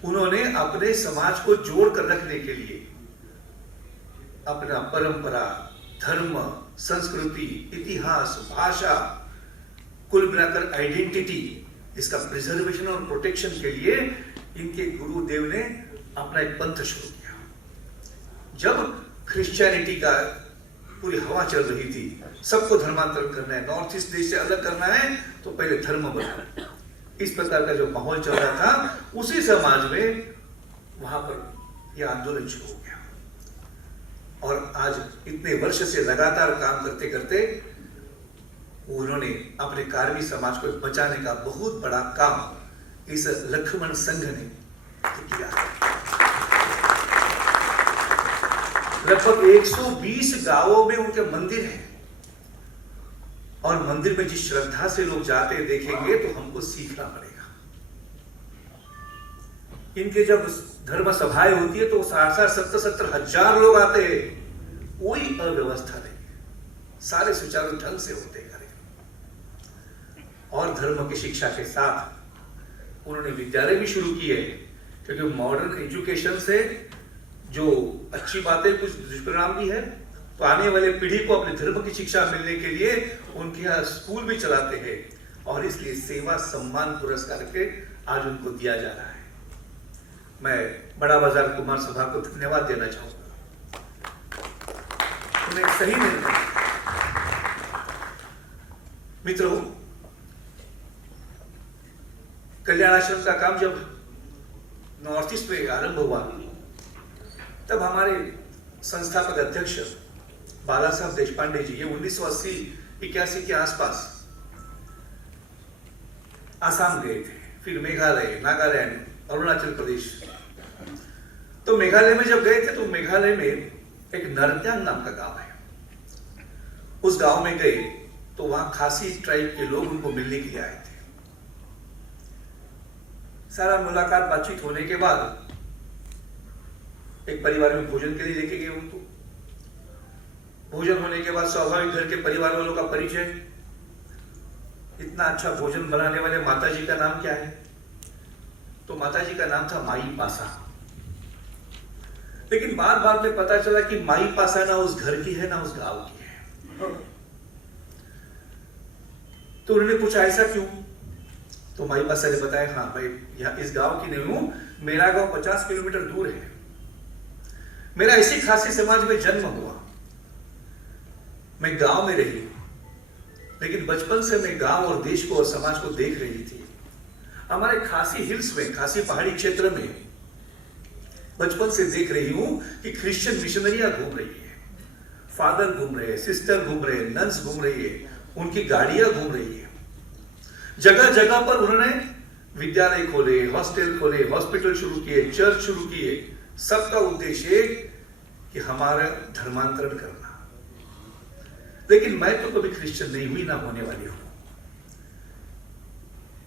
उन्होंने अपने समाज को जोड़ कर रखने के लिए अपना परंपरा, धर्म, संस्कृति, इतिहास, भाषा, कुल मिलाकर आइडेंटिटी, इसका प्रिजर्वेशन और प्रोटेक्शन के लिए इनके गुरुदेव ने अपना एक पंथ शुरू किया। जब क्रिश्चियनिटी का पूरी हवा चल रही थी, सबको धर्मांतरण करना है, नॉर्थ ईस्ट देश से अलग करना है, तो पहले धर्म बनाओ। इस प्रकार का जो माहौल चल रहा था, उसी समाज में वहां पर यह आंदोलन शुरू हो गया। और आज इतने वर्ष से लगातार काम करते करते उन्होंने अपने कार्मी समाज को बचाने का बहुत बड़ा काम इस लक्ष्मण संघ ने किया। लगभग 120 गांवों में उनके मंदिर हैं, और मंदिर में जिस श्रद्धा से लोग जाते देखेंगे तो हमको सीखना पड़ेगा। इनके जब धर्म सभाएं होती है तो 60-70 हजार लोग आते हैं, कोई अव्यवस्था नहीं, सारे सुचारू ढंग से होते हैं। और धर्म की शिक्षा के साथ उन्होंने विद्यालय भी शुरू किए, क्योंकि मॉडर्न एजुकेशन से जो अच्छी बातें कुछ दुष्परिणाम भी है, तो आने वाले पीढ़ी को अपने धर्म की शिक्षा मिलने के लिए उनके यहाँ स्कूल भी चलाते हैं, और इसलिए सेवा सम्मान पुरस्कार के आज उनको दिया जा रहा है। मैं बड़ा बाजार कुमार सभा को धन्यवाद देना चाहूंगा, उन्हें सही निर्णय। मित्रों, कल्याण आश्रम का काम जब नॉर्थ ईस्ट में आरंभ हुआ, तब हमारे संस्थापक अध्यक्ष बाला साहब देशपांडे जी, ये 1980-81 के आसपास आसाम गए थे, फिर मेघालय, नागालैंड, अरुणाचल प्रदेश। तो मेघालय में जब गए थे तो मेघालय में एक नरत्यांग नाम का गांव है, उस गांव में गए तो वहां खासी ट्राइब के लोग उनको मिलने के लिए आए थे। सारा मुलाकात बातचीत होने के बाद एक परिवार में भोजन के लिए लेके गए उनको। भोजन होने के बाद स्वाभाविक घर के परिवार वालों का परिचय। इतना अच्छा भोजन बनाने वाले माता जी का नाम क्या है? तो माता जी का नाम था माई पासा। लेकिन बाद बाद में पता चला कि माई पासा ना उस घर की है ना उस गांव की है। तो उन्होंने पूछा ऐसा क्यों? तो माई पासा ने बताया, हाँ भाई, यहाँ इस गांव की नहीं हूं, मेरा गांव 50 किलोमीटर दूर है। मेरा इसी खासी समाज में जन्म हुआ, मैं गांव में रही, लेकिन बचपन से मैं गांव और देश को और समाज को देख रही थी। हमारे खासी हिल्स में, खासी पहाड़ी क्षेत्र में बचपन से देख रही हूं कि क्रिश्चियन मिशनरियां घूम रही है, फादर घूम रहे हैं, सिस्टर घूम रहे हैं, नन्स घूम रही है, उनकी गाड़ियां घूम रही है। जगह जगह पर उन्होंने विद्यालय खोले, हॉस्टल खोले, हॉस्पिटल शुरू किए, चर्च शुरू किए। सबका उद्देश्य कि हमारा धर्मांतरण करना। लेकिन मैं तो कभी क्रिश्चियन नहीं हुई, ना होने वाली हूं।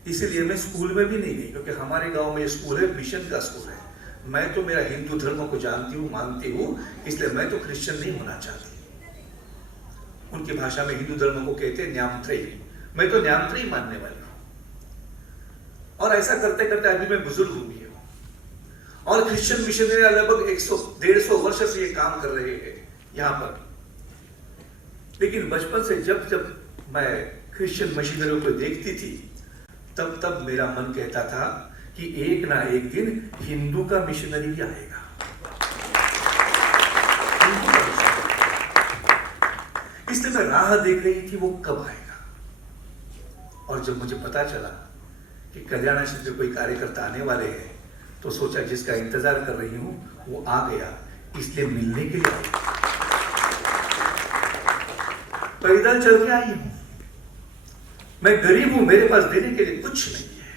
इसीलिए मैं स्कूल में भी नहीं गई, क्योंकि हमारे गांव में स्कूल है, मिशन का स्कूल है। मैं तो मेरा हिंदू धर्म को जानती हूं, मानती हूं, इसलिए मैं तो क्रिश्चियन नहीं होना चाहती। उनकी भाषा में हिंदू धर्म को कहते हैं न्यामत्रयी। मैं तो न्यामत्रयी मानने वाली हूं। और ऐसा करते करते अभी मैं बुजुर्ग हो गई हूं, और क्रिश्चियन मिशनरी लगभग 100-150 वर्ष से ये काम कर रहे हैं यहां पर। लेकिन बचपन से जब जब मैं क्रिश्चियन मिशनरियों को देखती थी, तब तब मेरा मन कहता था कि एक ना एक दिन हिंदू का मिशनरी भी आएगा। इसलिए मैं राह देख रही थी वो कब आएगा। और जब मुझे पता चला कि कल्याण आश्रम के कोई कार्यकर्ता आने वाले हैं, तो सोचा जिसका इंतजार कर रही हूं वो आ गया, इसलिए मिलने के लिए आई। पैदल चल के आई हूं, मैं गरीब हूं, मेरे पास देने के लिए कुछ नहीं है।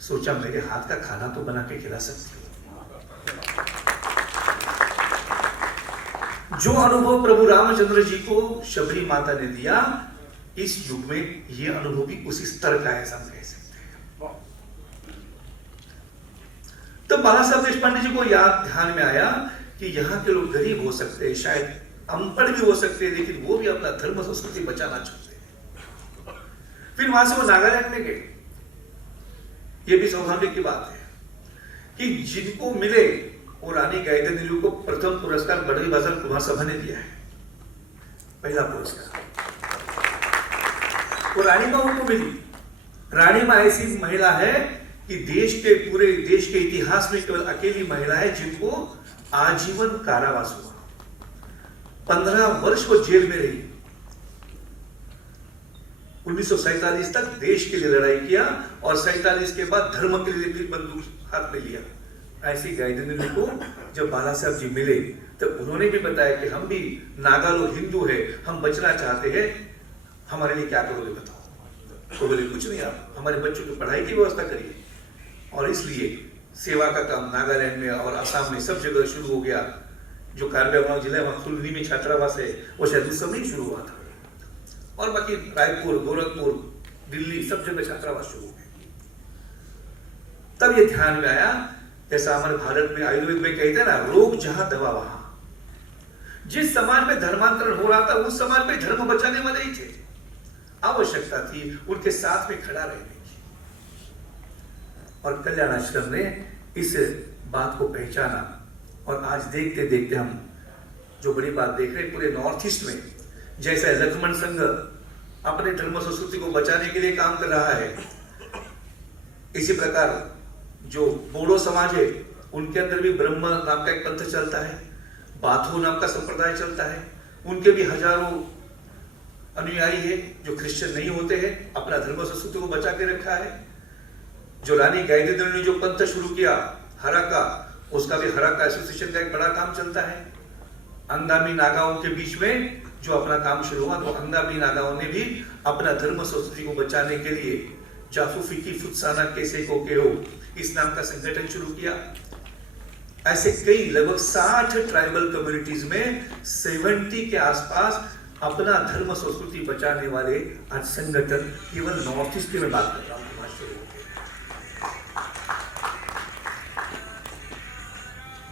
सोचा मेरे हाथ का खाना तो बना के खिला सकती हूं। जो अनुभव प्रभु रामचंद्र जी को शबरी माता ने दिया, इस युग में यह अनुभव भी उसी स्तर का है, ऐसा कह सकते हैं। तो बाला साहब देशपांडे जी को याद ध्यान में आया कि यहाँ के लोग गरीब हो सकते हैं, शायद अनपढ़ भी हो सकते हैं, लेकिन वो भी अपना धर्म संस्कृति बचाना चाहते हैं। फिर वहां से वो नागालैंड में गए। ये भी सौभाग्य की बात है कि जिनको मिले, वो रानी गायदनीलू को प्रथम पुरस्कार बड़ी बाजार कुमार सभा ने दिया है, पहला पुरस्कार। वो रानी बाबू को मिली, रानी मां ऐसी महिला है कि पूरे देश के इतिहास में केवल अकेली महिला है जिनको आजीवन कारावास हुआ। 15 वर्ष वो जेल में रही। 1947 तक देश के लिए लड़ाई किया और 47 के बाद धर्म के लिए भी बंदूक हाथ में लिया। ऐसी गायत्री जी को जब बाला साहब जी मिले तो उन्होंने भी बताया कि हम भी नागा लोग हिंदू है, हम बचना चाहते हैं, हमारे लिए क्या करोगे बताओ। तो बोले कुछ नहीं, आप हमारे बच्चों की पढ़ाई की व्यवस्था करिए। और इसलिए सेवा का काम नागालैंड में और असम में सब जगह शुरू हो गया। जो कार्बी आंगलॉन्ग जिला है वहां खुलनी में छात्रावास है, वो शायद उस समय शुरू हुआ था। और बाकी रायपुर, गोरखपुर, दिल्ली सब जगह छात्रावास शुरू हो गए। तब ये ध्यान में आया, जैसा हमारे भारत में आयुर्वेद में कहते हैं ना, रोग जहां दवा वहां। जिस समाज में धर्मांतरण हो रहा था उस समाज में धर्म बचाने वाले ही थे। आवश्यकता थी उनके साथ में खड़ा रहने की। और कल्याण आश्रम ने इस बात को पहचाना और आज देखते देखते हम जो बड़ी बात देख रहे हैं पूरे नॉर्थ ईस्ट में, जैसा लक्ष्मण संघ अपने धर्म संस्कृति को बचाने के लिए काम कर रहा है, इसी प्रकार जो बोडो समाज है उनके अंदर भी ब्रह्म नाम का एक पंथ चलता है, बाथो नाम का संप्रदाय चलता है, उनके भी हजारों अनुयायी है जो क्रिश्चियन नहीं होते हैं, अपना धर्म संस्कृति को बचा के रखा है। जो रानी गायत्री ने जो पंथ शुरू किया हराका, उसका भी हराका एसोसिएशन का एक बड़ा काम चलता है। अंगामी नागाओं के बीच में जो अपना काम शुरू हुआ, तो अंगामी नागाओं ने भी अपना धर्म संस्कृति को बचाने के लिए जाफुफी की फुत्साना कैसे को केहो इस नाम का संगठन शुरू किया। ऐसे कई लगभग 60 ट्राइबल कम्युनिटीज में 70 के आसपास अपना धर्म संस्कृति बचाने वाले आज संगठन केवल नॉर्थ ईस्ट की मैं बात कर रहा हूं।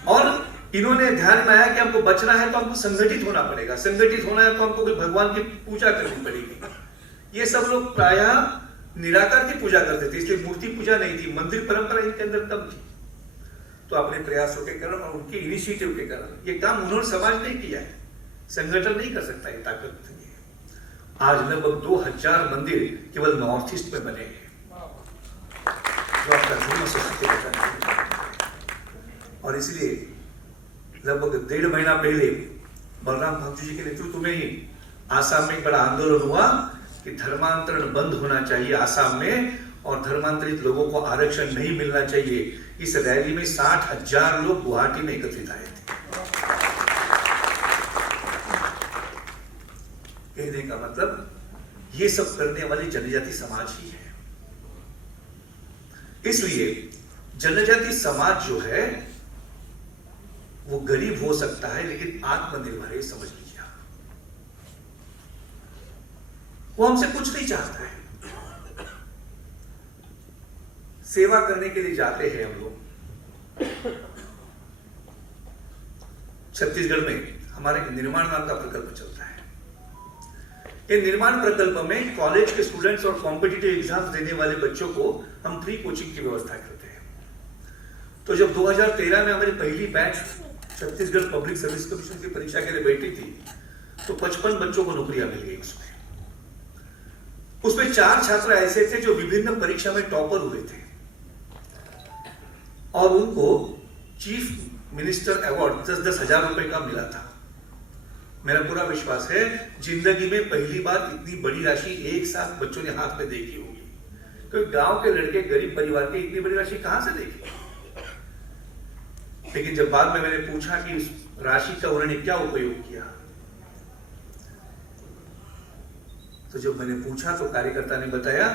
और इन्होंने ध्यान में आया कि हमको बचना है तो हमको संगठित होना पड़ेगा, संगठित होना है तो हमको भगवान की पूजा करनी पड़ेगी। ये सब लोग प्रायः निराकार की पूजा करते थे, इसलिए मूर्ति पूजा नहीं थी, मंदिर परंपरा इनके अंदर कम थी। तो अपने प्रयासों के कारण और उनके इनिशिएटिव के कारण ये काम उन्होंने समाज नहीं किया है, संगठन नहीं कर सकता, ये ताकत नहीं है। आज लगभग 2000 मंदिर केवल नॉर्थ ईस्ट में बने हैं जो आपका धर्म संस्कृति बचाने के लिए। और इसलिए लगभग 1.5 महीना पहले बलराम भक्तू जी के नेतृत्व में ही आसाम में एक बड़ा आंदोलन हुआ कि धर्मांतरण बंद होना चाहिए आसाम में और धर्मांतरित लोगों को आरक्षण नहीं मिलना चाहिए। इस रैली में 60,000 लोग गुवाहाटी में एकत्रित आए थे। कहने का मतलब ये सब करने वाली जनजाति समाज ही है। इसलिए जनजाति समाज जो है वो गरीब हो सकता है लेकिन आत्मनिर्भर है, समझ लीजिए। वो हमसे कुछ नहीं चाहता है। सेवा करने के लिए जाते हैं हम लोग। छत्तीसगढ़ में हमारे निर्माण नाम का प्रकल्प चलता है। ये निर्माण प्रकल्प में कॉलेज के स्टूडेंट्स और कॉम्पिटिटिव एग्जाम्स देने वाले बच्चों को हम फ्री कोचिंग की व्यवस्था करते हैं। तो जब 2013 में हमारी पहली batch Chhattisgarh public service commission की परीक्षा के लिए बैठी थी तो 55 बच्चों को नौकरियां मिल गई। उसमें 4 छात्र ऐसे थे जो विभिन्न परीक्षा में टॉपर हुए थे और उनको चीफ मिनिस्टर अवार्ड 10-10 हजार रुपए का मिला था। मेरा पूरा विश्वास है जिंदगी में पहली बार इतनी बड़ी राशि एक साथ बच्चों ने हाथ में देखी होगी, क्योंकि गांव के लड़के गरीब परिवार के इतनी बड़ी राशि कहां से देखी। लेकिन जब बाद में मैंने पूछा कि इस राशि का उन्होंने क्या उपयोग किया, तो जब मैंने पूछा तो कार्यकर्ता ने बताया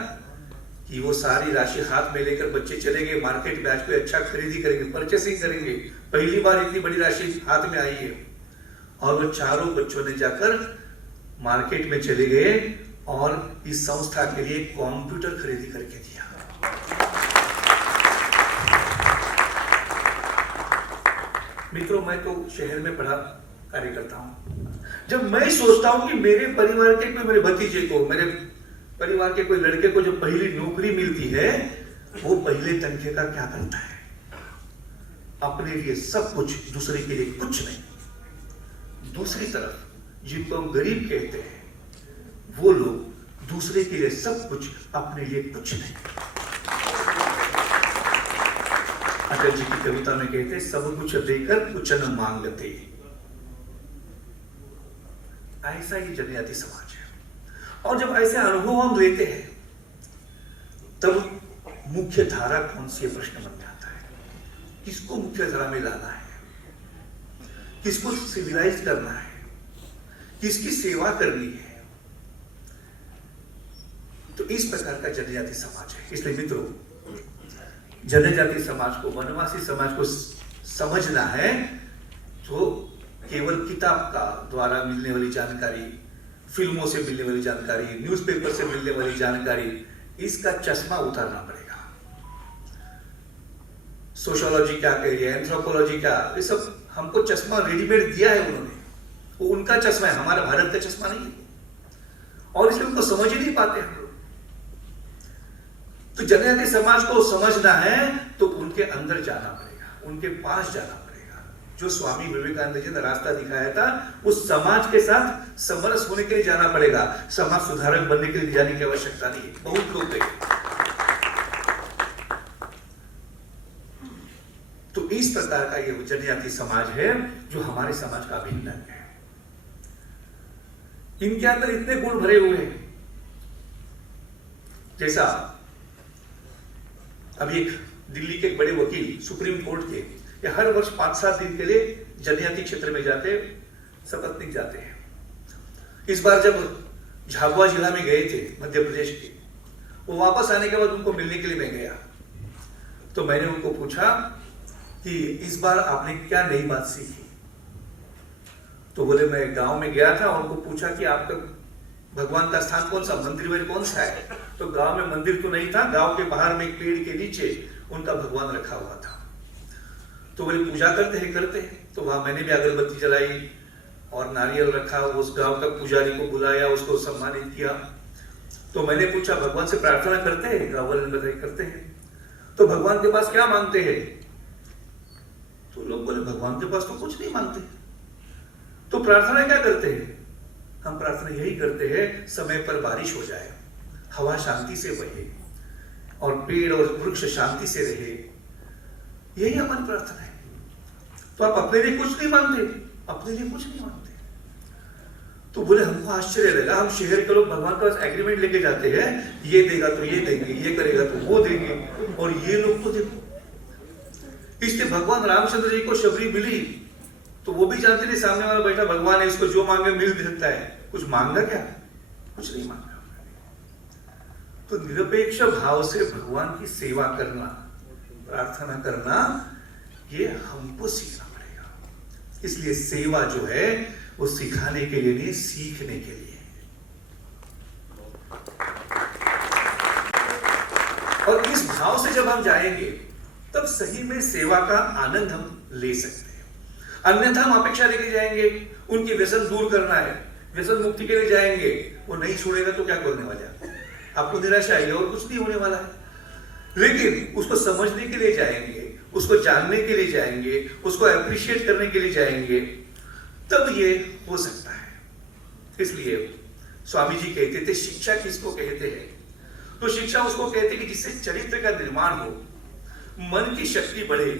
कि वो सारी राशि हाथ में लेकर बच्चे चले गए मार्केट में, आज कोई अच्छा खरीदी करेंगे, परचेसिंग करेंगे, पहली बार इतनी बड़ी राशि हाथ में आई है। और वो चारों बच्चों ने जाकर मार्केट में चले गए और इस संस्था के लिए कंप्यूटर खरीदी करके दिया। मित्रों, मैं तो शहर में बड़ा कार्य करता हूं। जब मैं सोचता हूं कि मेरे परिवार के कोई, मेरे भतीजे को, मेरे परिवार के कोई लड़के को जो पहली नौकरी मिलती है वो पहले तनखे का क्या करता है, अपने लिए सब कुछ, दूसरे के लिए कुछ नहीं। दूसरी तरफ जिनको हम गरीब कहते हैं वो लोग दूसरे के लिए सब कुछ, अपने लिए कुछ नहीं। अटल जी की कविता में कहते सब कुछ देकर कुछ न मांगते। ऐसा ही जनजाति समाज है। और जब ऐसे अनुभव हम लेते हैं तब मुख्य धारा कौन सी प्रश्न बन जाता है, किसको मुख्य धारा में लाना है, किसको सिविलाइज करना है, किसकी सेवा करनी है। तो इस प्रकार का जनजाति समाज है। इसलिए मित्रों, जनजाति समाज को, वनवासी समाज को समझना है तो केवल किताब का द्वारा मिलने वाली जानकारी, फिल्मों से मिलने वाली जानकारी, न्यूज़पेपर से मिलने वाली जानकारी, इसका चश्मा उतारना पड़ेगा। सोशियोलॉजी क्या कह रही है, एंथ्रोपोलॉजी क्या, ये सब हमको चश्मा रेडीमेड दिया है उन्होंने, वो उनका चश्मा है, हमारा भारत का चश्मा नहीं है। और इसलिए उनको समझ ही नहीं पाते हम लोग। तो जनजाति समाज को समझना है तो उनके अंदर जाना पड़ेगा, उनके पास जाना पड़ेगा। जो स्वामी विवेकानंद जी ने रास्ता दिखाया था, उस समाज के साथ समरस होने के लिए जाना पड़ेगा। समाज सुधारक बनने के लिए जाने की आवश्यकता नहीं है। बहुत लोग थे। तो इस प्रकार का ये जनजाति समाज है जो हमारे समाज का अभिन्न अंग है। इनके अंदर इतने गुण भरे हुए हैं। जैसा अभी एक दिल्ली के एक बड़े वकील सुप्रीम कोर्ट के, ये हर वर्ष 5-7 दिन के लिए जनजाति क्षेत्र में जाते, सपत्नीक जाते हैं। इस बार जब झाबुआ जिला में गए थे मध्य प्रदेश के, वो वापस आने के बाद उनको मिलने के लिए मैं गया। तो मैंने उनको पूछा कि इस बार आपने क्या नई बात सीखी। तो बोले मैं गांव में गया था और उनको पूछा कि आपका भगवान का स्थान कौन सा, मंदिर में कौन सा है। तो गांव में मंदिर तो नहीं था, गांव के बाहर में एक पेड़ के नीचे उनका भगवान रखा हुआ था। तो बोले पूजा करते हैं। तो वहां मैंने भी अगरबत्ती जलाई और नारियल रखा, उस गांव का पुजारी को बुलाया, उसको सम्मानित किया। तो मैंने पूछा भगवान से प्रार्थना करते हैं, गांव वाले ने बताया करते हैं। तो भगवान के पास क्या मांगते हैं। तो लोग बोले भगवान के पास तो कुछ नहीं मांगते। तो प्रार्थना क्या करते हैं। हम प्रार्थना यही करते हैं समय पर बारिश हो जाए, हवा शांति से बहे और पेड़ और वृक्ष शांति से रहे, यही हमारी प्रार्थना है। तो आप अपने लिए कुछ नहीं मांगते, अपने लिए कुछ नहीं मांगते। तो बोले हमको आश्चर्य लगा, हम शहर के लोग भगवान के पास एग्रीमेंट लेके जाते हैं, ये देगा तो ये देंगे, ये करेगा तो वो देंगे, और ये लोग तो देखो। इसलिए भगवान रामचंद्र जी को शबरी मिली तो वो भी जानते थे सामने वाला बैठा भगवान है, इसको जो मांगे मिल सकता है। कुछ मांगा क्या, कुछ नहीं मांगा। तो निरपेक्ष भाव से भगवान की सेवा करना, प्रार्थना करना, ये हमको सीखना पड़ेगा। इसलिए सेवा जो है वो सिखाने के लिए नहीं, सीखने के लिए। और इस भाव से जब हम जाएंगे तब सही में सेवा का आनंद हम ले सकते हैं। अन्यथा हम अपेक्षा लेके जाएंगे, उनकी व्यसन दूर करना है, व्यसन मुक्ति के लिए जाएंगे, वो नहीं छोड़ेगा तो क्या करने वाला है, आपको निराशा आएगी और कुछ नहीं होने वाला है। लेकिन उसको समझने के लिए जाएंगे, उसको जानने के लिए जाएंगे, उसको अप्रिशिएट करने के लिए जाएंगे, तब ये हो सकता है। इसलिए स्वामी जी कहते थे शिक्षा किसको कहते हैं। तो शिक्षा उसको कहते हैं कि जिससे चरित्र का निर्माण हो, मन की शक्ति बढ़े,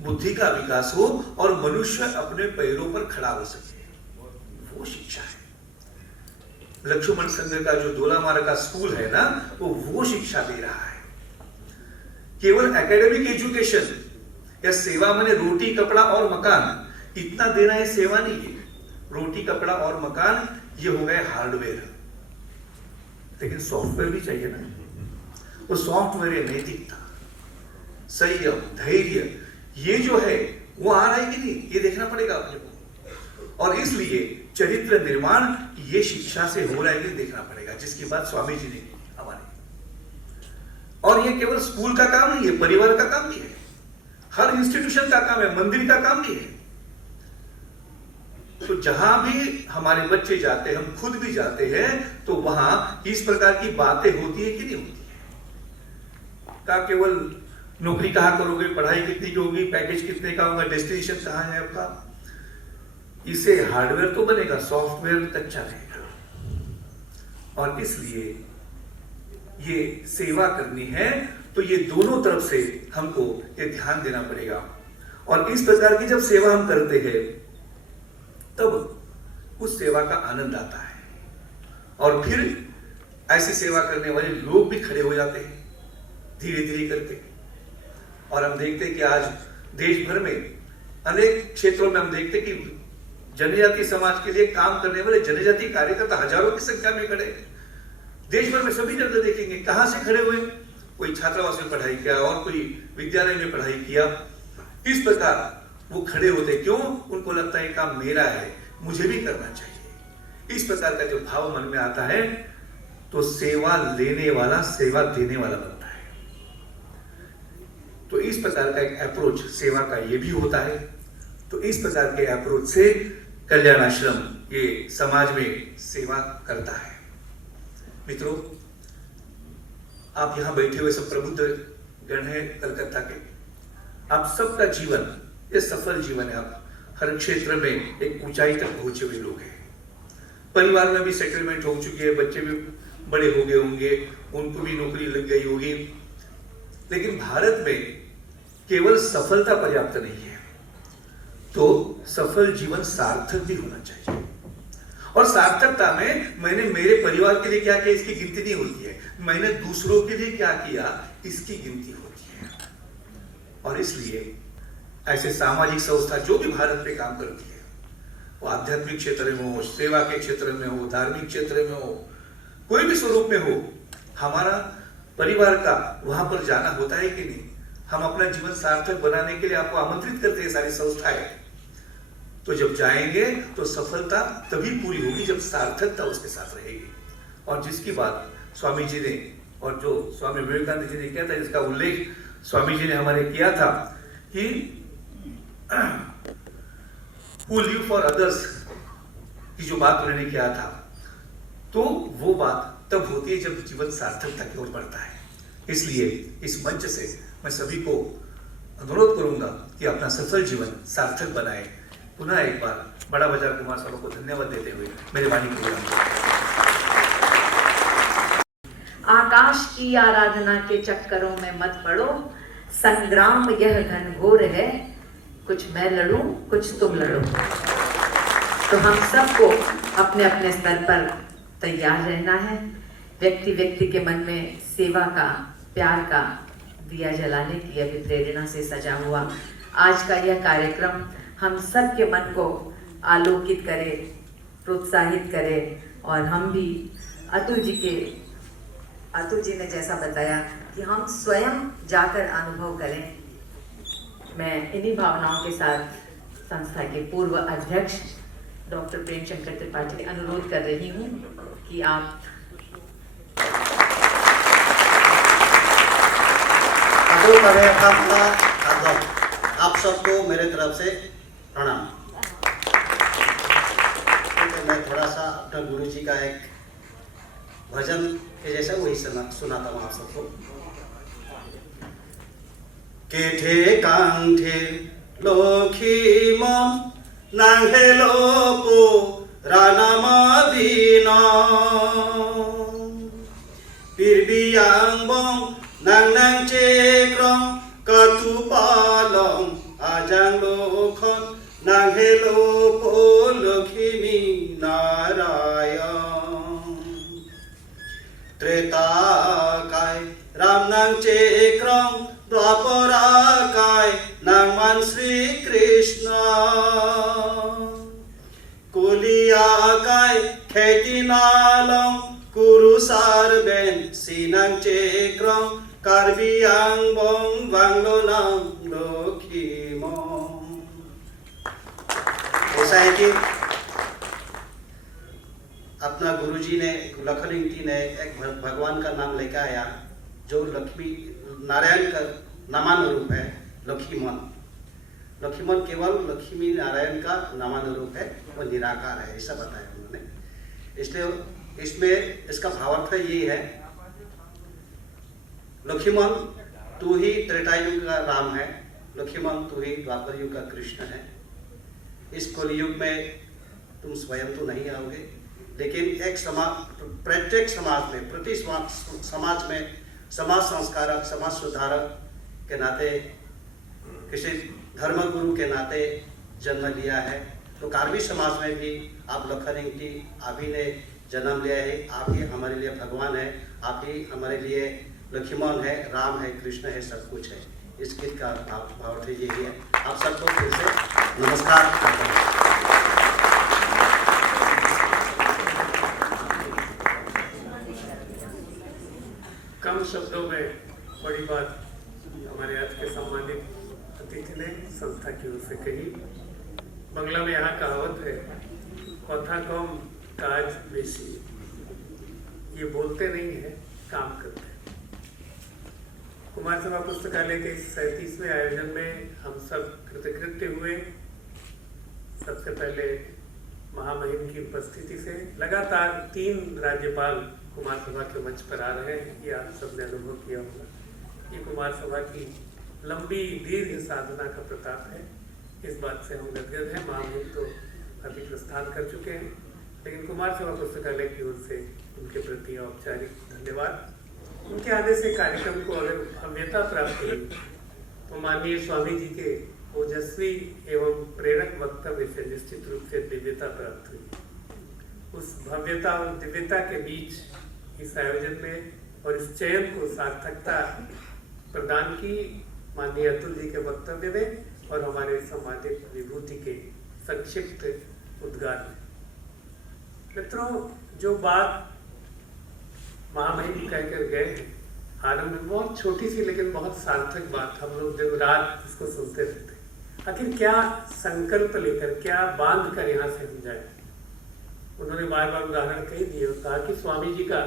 बुद्धि का विकास हो और मनुष्य अपने पैरों पर खड़ा हो सके, वो शिक्षा है। लक्ष्मण संघ का जो दोलामारा का स्कूल है ना, वो शिक्षा दे रहा है। केवल एकेडमिक एजुकेशन या सेवा माने रोटी कपड़ा और मकान, इतना देना है सेवा नहीं है। रोटी कपड़ा और मकान ये हो गए हार्डवेयर, लेकिन सॉफ्टवेयर भी चाहिए ना। वो सॉफ्टवेयर है नैतिकता, संयम, धैर्य, ये जो है वो आ रहा है कि नहीं, ये देखना पड़ेगा अपने को। और इसलिए चरित्र निर्माण ये शिक्षा से हो रहा है कि देखना पड़ेगा, जिसकी बात स्वामी जी ने की हमारे। और ये केवल स्कूल का काम नहीं है, परिवार का काम भी है, हर इंस्टीट्यूशन का काम है, मंदिर का काम भी है। तो जहां भी हमारे बच्चे जाते हैं, हम खुद भी जाते हैं, तो वहां इस प्रकार की बातें होती है कि नहीं होती है। क्या केवल नौकरी कहाँ करोगे, पढ़ाई कितनी की होगी, पैकेज कितने का होगा, डेस्टिनेशन कहाँ है आपका, इससे हार्डवेयर तो बनेगा, सॉफ्टवेयर कच्चा रहेगा। और इसलिए ये सेवा करनी है तो ये दोनों तरफ से हमको ये ध्यान देना पड़ेगा। और इस प्रकार की जब सेवा हम करते हैं तब उस सेवा का आनंद आता है और फिर ऐसी सेवा करने वाले लोग भी खड़े हो जाते हैं धीरे धीरे करके। और हम देखते हैं कि आज देश भर में अनेक क्षेत्रों में हम देखते हैं कि जनजाति समाज के लिए काम करने वाले जनजाति कार्यकर्ता हजारों की संख्या में खड़े हैं। देश भर में सभी जगह देखेंगे कहां से खड़े हुए, कोई छात्रावास में पढ़ाई किया और कोई विद्यालय में पढ़ाई किया। इस प्रकार वो खड़े होते, क्यों? उनको लगता है काम मेरा है, मुझे भी करना चाहिए। इस प्रकार का जो भाव मन में आता है तो सेवा लेने वाला सेवा देने वाला बनता है। तो इस प्रकार का एक अप्रोच सेवा का ये भी होता है। तो इस प्रकार के अप्रोच से कल्याण आश्रम ये समाज में सेवा करता है। मित्रों, आप यहां बैठे हुए सब प्रबुद्ध गण हैं कलकत्ता के, आप सबका जीवन ये सफल जीवन है। आप हर क्षेत्र में एक ऊंचाई तक पहुंचे हुए लोग हैं। परिवार में भी सेटलमेंट हो चुकी है, बच्चे भी बड़े हो गए होंगे, उनको भी नौकरी लग गई होगी। लेकिन भारत में केवल सफलता पर्याप्त नहीं है, तो सफल जीवन सार्थक भी होना चाहिए। और सार्थकता में मैंने मेरे परिवार के लिए क्या किया इसकी गिनती नहीं होती है, मैंने दूसरों के लिए क्या किया इसकी गिनती होती है। और इसलिए ऐसे सामाजिक संस्था जो भी भारत में काम करती है, वो आध्यात्मिक क्षेत्र में हो, सेवा के क्षेत्र में हो, धार्मिक क्षेत्र में हो, कोई भी स्वरूप में हो, हमारा परिवार का वहां पर जाना होता है कि नहीं? हम अपना जीवन सार्थक बनाने के लिए आपको आमंत्रित करते हैं सारी संस्थाएं। तो जब जाएंगे तो सफलता तभी पूरी होगी जब सार्थकता उसके साथ रहेगी। और जिसकी बात स्वामी जी ने और जो स्वामी विवेकानंद जी ने किया था, जिसका उल्लेख स्वामी जी ने हमारे किया था कि who live for others की जो बात उन्होंने किया था, तो वो बात तब होती है जब जीवन सार्थकता की ओर बढ़ता है। इसलिए इस मंच से मैं सभी को अनुरोध करूंगा कि अपना सफल जीवन सार्थक बनाए। पुनः एक बार बड़ा बाजार कुमार साहब को धन्यवाद देते हुए मेरी वाणी को विराम देता हूं। आकाश की आराधना के चक्करों में मत पड़ो, संग्राम यह घनघोर है, कुछ मैं लड़ूं कुछ तुम लड़ो। तो हम सबको अपने अपने स्तर पर तैयार रहना है। व्यक्ति व्यक्ति के मन में सेवा का, प्यार का दिया जलाने की अभी प्रेरणा से सजा हुआ आज का यह कार्यक्रम हम सब के मन को आलोकित करे, प्रोत्साहित करे। और हम भी अतुल जी ने जैसा बताया कि हम स्वयं जाकर अनुभव करें। मैं इन्हीं भावनाओं के साथ संस्था के पूर्व अध्यक्ष डॉक्टर प्रेमशंकर त्रिपाठी अनुरोध कर रही हूँ कि आप आप सबको मेरे तरफ से प्रणाम। तो मैं थोड़ा सा अपने गुरु जी का एक भजन के जैसा वही सुनाता हूँ आप सबको। केठे कांठे लखीमन नांगेलोपो रानामादीना पिरबियांबं नांगनां चेक्रं कतुपालं आजां लोखन नांगेलोपो लक्ष्मी नारायण त्रेताकाय रामनां चेक्रं द्वापराकाय नांगमान श्री कृष्ण कुलियाकाय खेतिनालं कुरु सारबेन सीनां चेक्रं कार्बियांबं बांग्लोनां लखीमं। ऐसा है कि अपना गुरुजी ने लखनऊ ने एक भगवान का नाम लेकर आया जो लक्ष्मी नारायण का नामानुरूप है, लक्ष्मीमन। लक्ष्मीमन केवल लक्ष्मी नारायण का नामानुरूप है, वो निराकार है, ऐसा बताया उन्होंने। इसलिए इसमें इसका भावार्थ ये है, लक्ष्मीमन तू ही त्रेता युग का राम है, लक्ष्मीमन तू ही द्वापर युग का कृष्ण है। इस कलयुग में तुम स्वयं तो नहीं आओगे, लेकिन एक समाज, प्रत्येक समाज में, प्रति समाज में समाज संस्कारक, समाज सुधारक के नाते, किसी धर्मगुरु के नाते जन्म लिया है। तो कार्बी समाज में भी आप लखनऊ आप ही ने जन्म लिया है। आप ही हमारे लिए भगवान है, आप ही हमारे लिए लक्ष्मण है, राम है, कृष्ण है, सब कुछ है। इस गीत का भावार्थ यही है। आप सबको फिर से नमस्कार करता हूं। कम शब्दों में बड़ी बात हमारे आज के सम्मानित अतिथि ने संस्था की ओर से कही। बंगला में यहाँ कहावत है, कथा कम काज बेसी। ये बोलते नहीं है, काम करते हैं। कुमार सभा पुस्तकालय के 37वें आयोजन में हम सब कृतकृत्य हुए। सबसे पहले महामहिम की उपस्थिति से लगातार 3 राज्यपाल कुमार सभा के मंच पर आ रहे हैं, ये आप सबने अनुभव किया होगा। ये कुमार सभा की लंबी दीर्घ साधना का प्रताप है। इस बात से हम गदगद हैं। महामहिम तो अभी प्रस्थान कर चुके हैं, लेकिन कुमार सभा पुस्तकालय की ओर से उनके प्रति औपचारिक धन्यवाद। उनके आने से कार्यक्रम को अगर भव्यता प्राप्त हुई तो माननीय स्वामी जी के ओजस्वी एवं प्रेरक वक्तव्य से निश्चित रूप से दिव्यता प्राप्त हुई। उस भव्यता और दिव्यता के बीच इस आयोजन में और इस चयन को सार्थकता प्रदान की माननीय अतुल जी के वक्तव्य में और हमारे सम्मानित विभूति के संक्षिप्त उद्गार में। मित्रों, जो बात महामहिम कहकर गए हैं आरंभ में, बहुत छोटी सी लेकिन बहुत सार्थक बात, हम लोग दिन रात इसको सुनते रहते हैं। आखिर क्या संकल्प लेकर, क्या बांध कर यहाँ से हम जाए। उन्होंने बार बार उदाहरण कही दिए और कहा कि स्वामी जी का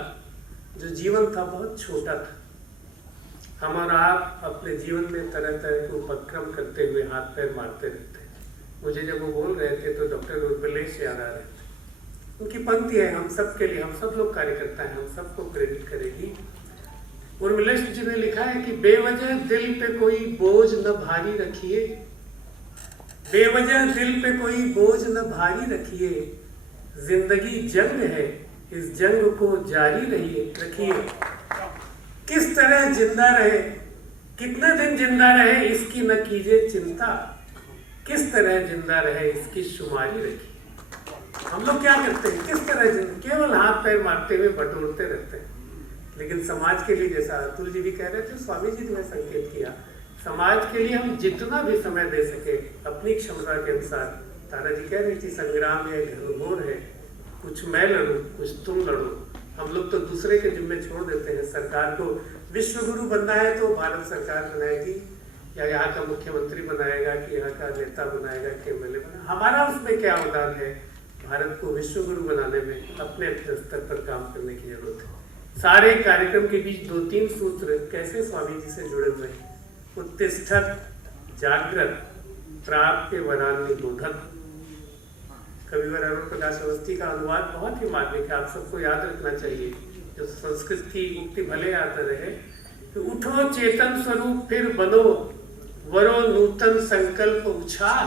जो जीवन था बहुत छोटा था। हम और आप अपने जीवन में तरह तरह के उपक्रम करते हुए हाथ पैर मारते रहते हैं। मुझे जब वो बोल रहे थे तो डॉक्टर उर्मिलेश याद आ रहे थे। उनकी पंक्ति है, हम सब के लिए, हम सब लोग कार्यकर्ता हैं, हम सबको प्रेरित करेगी। उर्मिलेश जी ने लिखा है कि बेवजह दिल पे कोई बोझ न भारी रखिए, बेवजह दिल पे कोई बोझ न भारी रखिए, जिंदगी जंग है, इस जंग को जारी रखिए। किस तरह जिंदा रहे, कितने दिन जिंदा रहे, इसकी न कीजिए चिंता, किस तरह जिंदा रहे, इसकी शुमारी रखिए। हम लोग क्या करते हैं, किस तरह केवल हाथ पैर मारते हुए बटोरते रहते हैं। लेकिन समाज के लिए, जैसा अतुल जी भी कह रहे थे, स्वामी जी ने संकेत किया, समाज के लिए हम जितना भी समय दे सके अपनी क्षमता के अनुसार। तारा जी कह रही थी, संग्राम है, घनघोर है, कुछ मैं लड़ूं, कुछ तुम लड़ो। हम लोग तो दूसरे के जिम्मे छोड़ देते हैं। सरकार को विश्व गुरु बनना है तो भारत सरकार बनाएगी, या यहाँ का मुख्यमंत्री बनाएगा, कि यहाँ का नेता बनाएगा, कि एमएलए बनाएगा। हमारा उसमें क्या अवदान है? भारत को विश्व गुरु बनाने में अपने अपने स्तर पर काम करने की जरूरत है। सारे कार्यक्रम के बीच 2-3 सूत्र कैसे स्वामी जी से जुड़े हुए हैं। उत्तिष्ठत जागृत प्राप्य वरान्य बोधक। कविवर अरुण प्रकाश अवस्थी का अनुवाद बहुत ही मार्मिक है, आप सबको याद रखना चाहिए। जो संस्कृत की उक्ति भले याद रहे कि उठो चेतन स्वरूप फिर बनो, वरो नूतन संकल्प उछाह,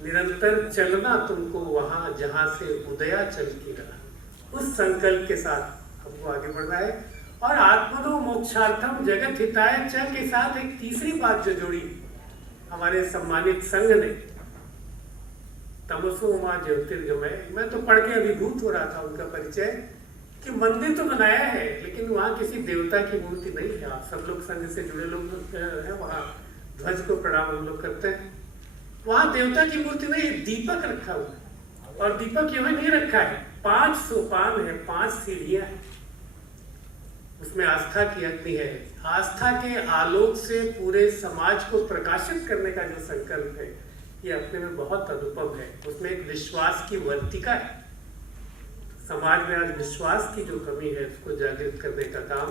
निरंतर चलना तुमको वहां जहां से उदया चल की रहा। उस संकल्प के साथ हमको आगे बढ़ना है। और आत्मनो मोक्षार्थम जगत हिताय च के साथ एक तीसरी बात जो जोड़ी हमारे सम्मानित संघ ने, तमसो मां ज्योतिर्गमय। मैं तो पढ़ के अभिभूत हो रहा था उनका परिचय, कि मंदिर तो बनाया है लेकिन वहाँ किसी देवता की मूर्ति नहीं है। आप सब लोग संघ से जुड़े लोग हैं, वहाँ ध्वज को प्रणाम हम लोग करते हैं। वहाँ देवता की मूर्ति नहीं है, दीपक रखा हुआ है। और दीपक यहाँ नहीं रखा है, 5 सोपान है, 5 सीढ़ियां हैं, उसमें आस्था की अग्नि है। आस्था के आलोक से पूरे समाज को प्रकाशित करने का जो संकल्प है, ये अपने में बहुत अनुपम है। उसमें एक विश्वास की वर्तिका है। समाज में आज विश्वास की जो कमी है उसको जागृत करने का काम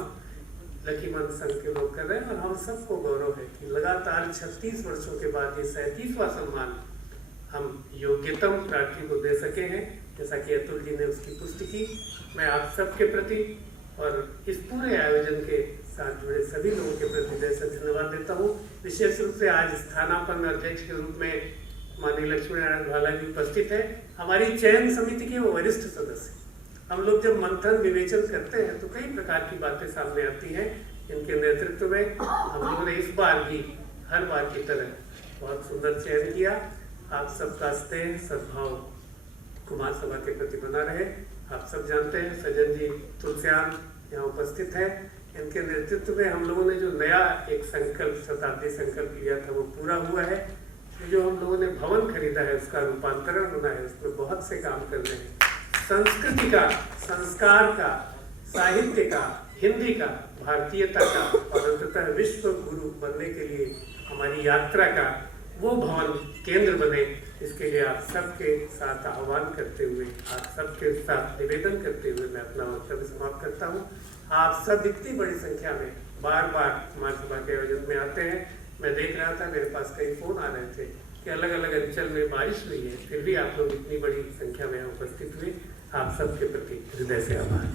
लकीमन संघ के लोग कर रहे हैं। और हम सबको गौरव है कि लगातार 36 वर्षों के बाद ये 37वां सम्मान हम योग्यतम प्रार्थी को दे सके हैं, जैसा कि अतुल जी ने उसकी पुष्टि की। मैं आप सबके प्रति और इस पूरे आयोजन के साथ जुड़े सभी लोगों के प्रति जैसे धन्यवाद देता हूँ। विशेष रूप से आज स्थानापन्न अध्यक्ष के रूप में माननीय लक्ष्मी नारायण भाला जी उपस्थित है, हमारी चयन समिति के वो वरिष्ठ सदस्य। हम लोग जब मंथन विवेचन करते हैं तो कई प्रकार की बातें सामने आती हैं। इनके नेतृत्व में हम लोगों ने इस बार भी हर बार की तरह बहुत सुंदर चयन किया। आप सबका स्नेह सद्भाव कुमार सभा के प्रति बना रहे। आप सब जानते हैं सज्जन जी तुलसियान यहाँ उपस्थित है। इनके नेतृत्व में हम लोगों ने जो नया एक संकल्प, शताब्दी संकल्प लिया था, वो पूरा हुआ है। जो हम लोगों ने भवन खरीदा है उसका रूपांतरण होना है, उसमें बहुत से काम कर रहे हैं। संस्कृति का, संस्कार का, साहित्य का, हिंदी का, भारतीयता का और अंततः विश्व गुरु बनने के लिए हमारी यात्रा का वो भवन केंद्र बने, इसके लिए आप सबके साथ आह्वान करते हुए, आप सबके साथ निवेदन करते हुए मैं अपना वक्तव्य समाप्त करता हूँ। आप सब इतनी बड़ी संख्या में बार बार कुमार सभा के आयोजन में आते हैं। मैं देख रहा था, मेरे पास कई फोन आ रहे थे कि अलग अलग अंचल में बारिश हुई है, फिर भी आप लोग इतनी बड़ी संख्या में उपस्थित हुए। आप सबके प्रति हृदय से आभार।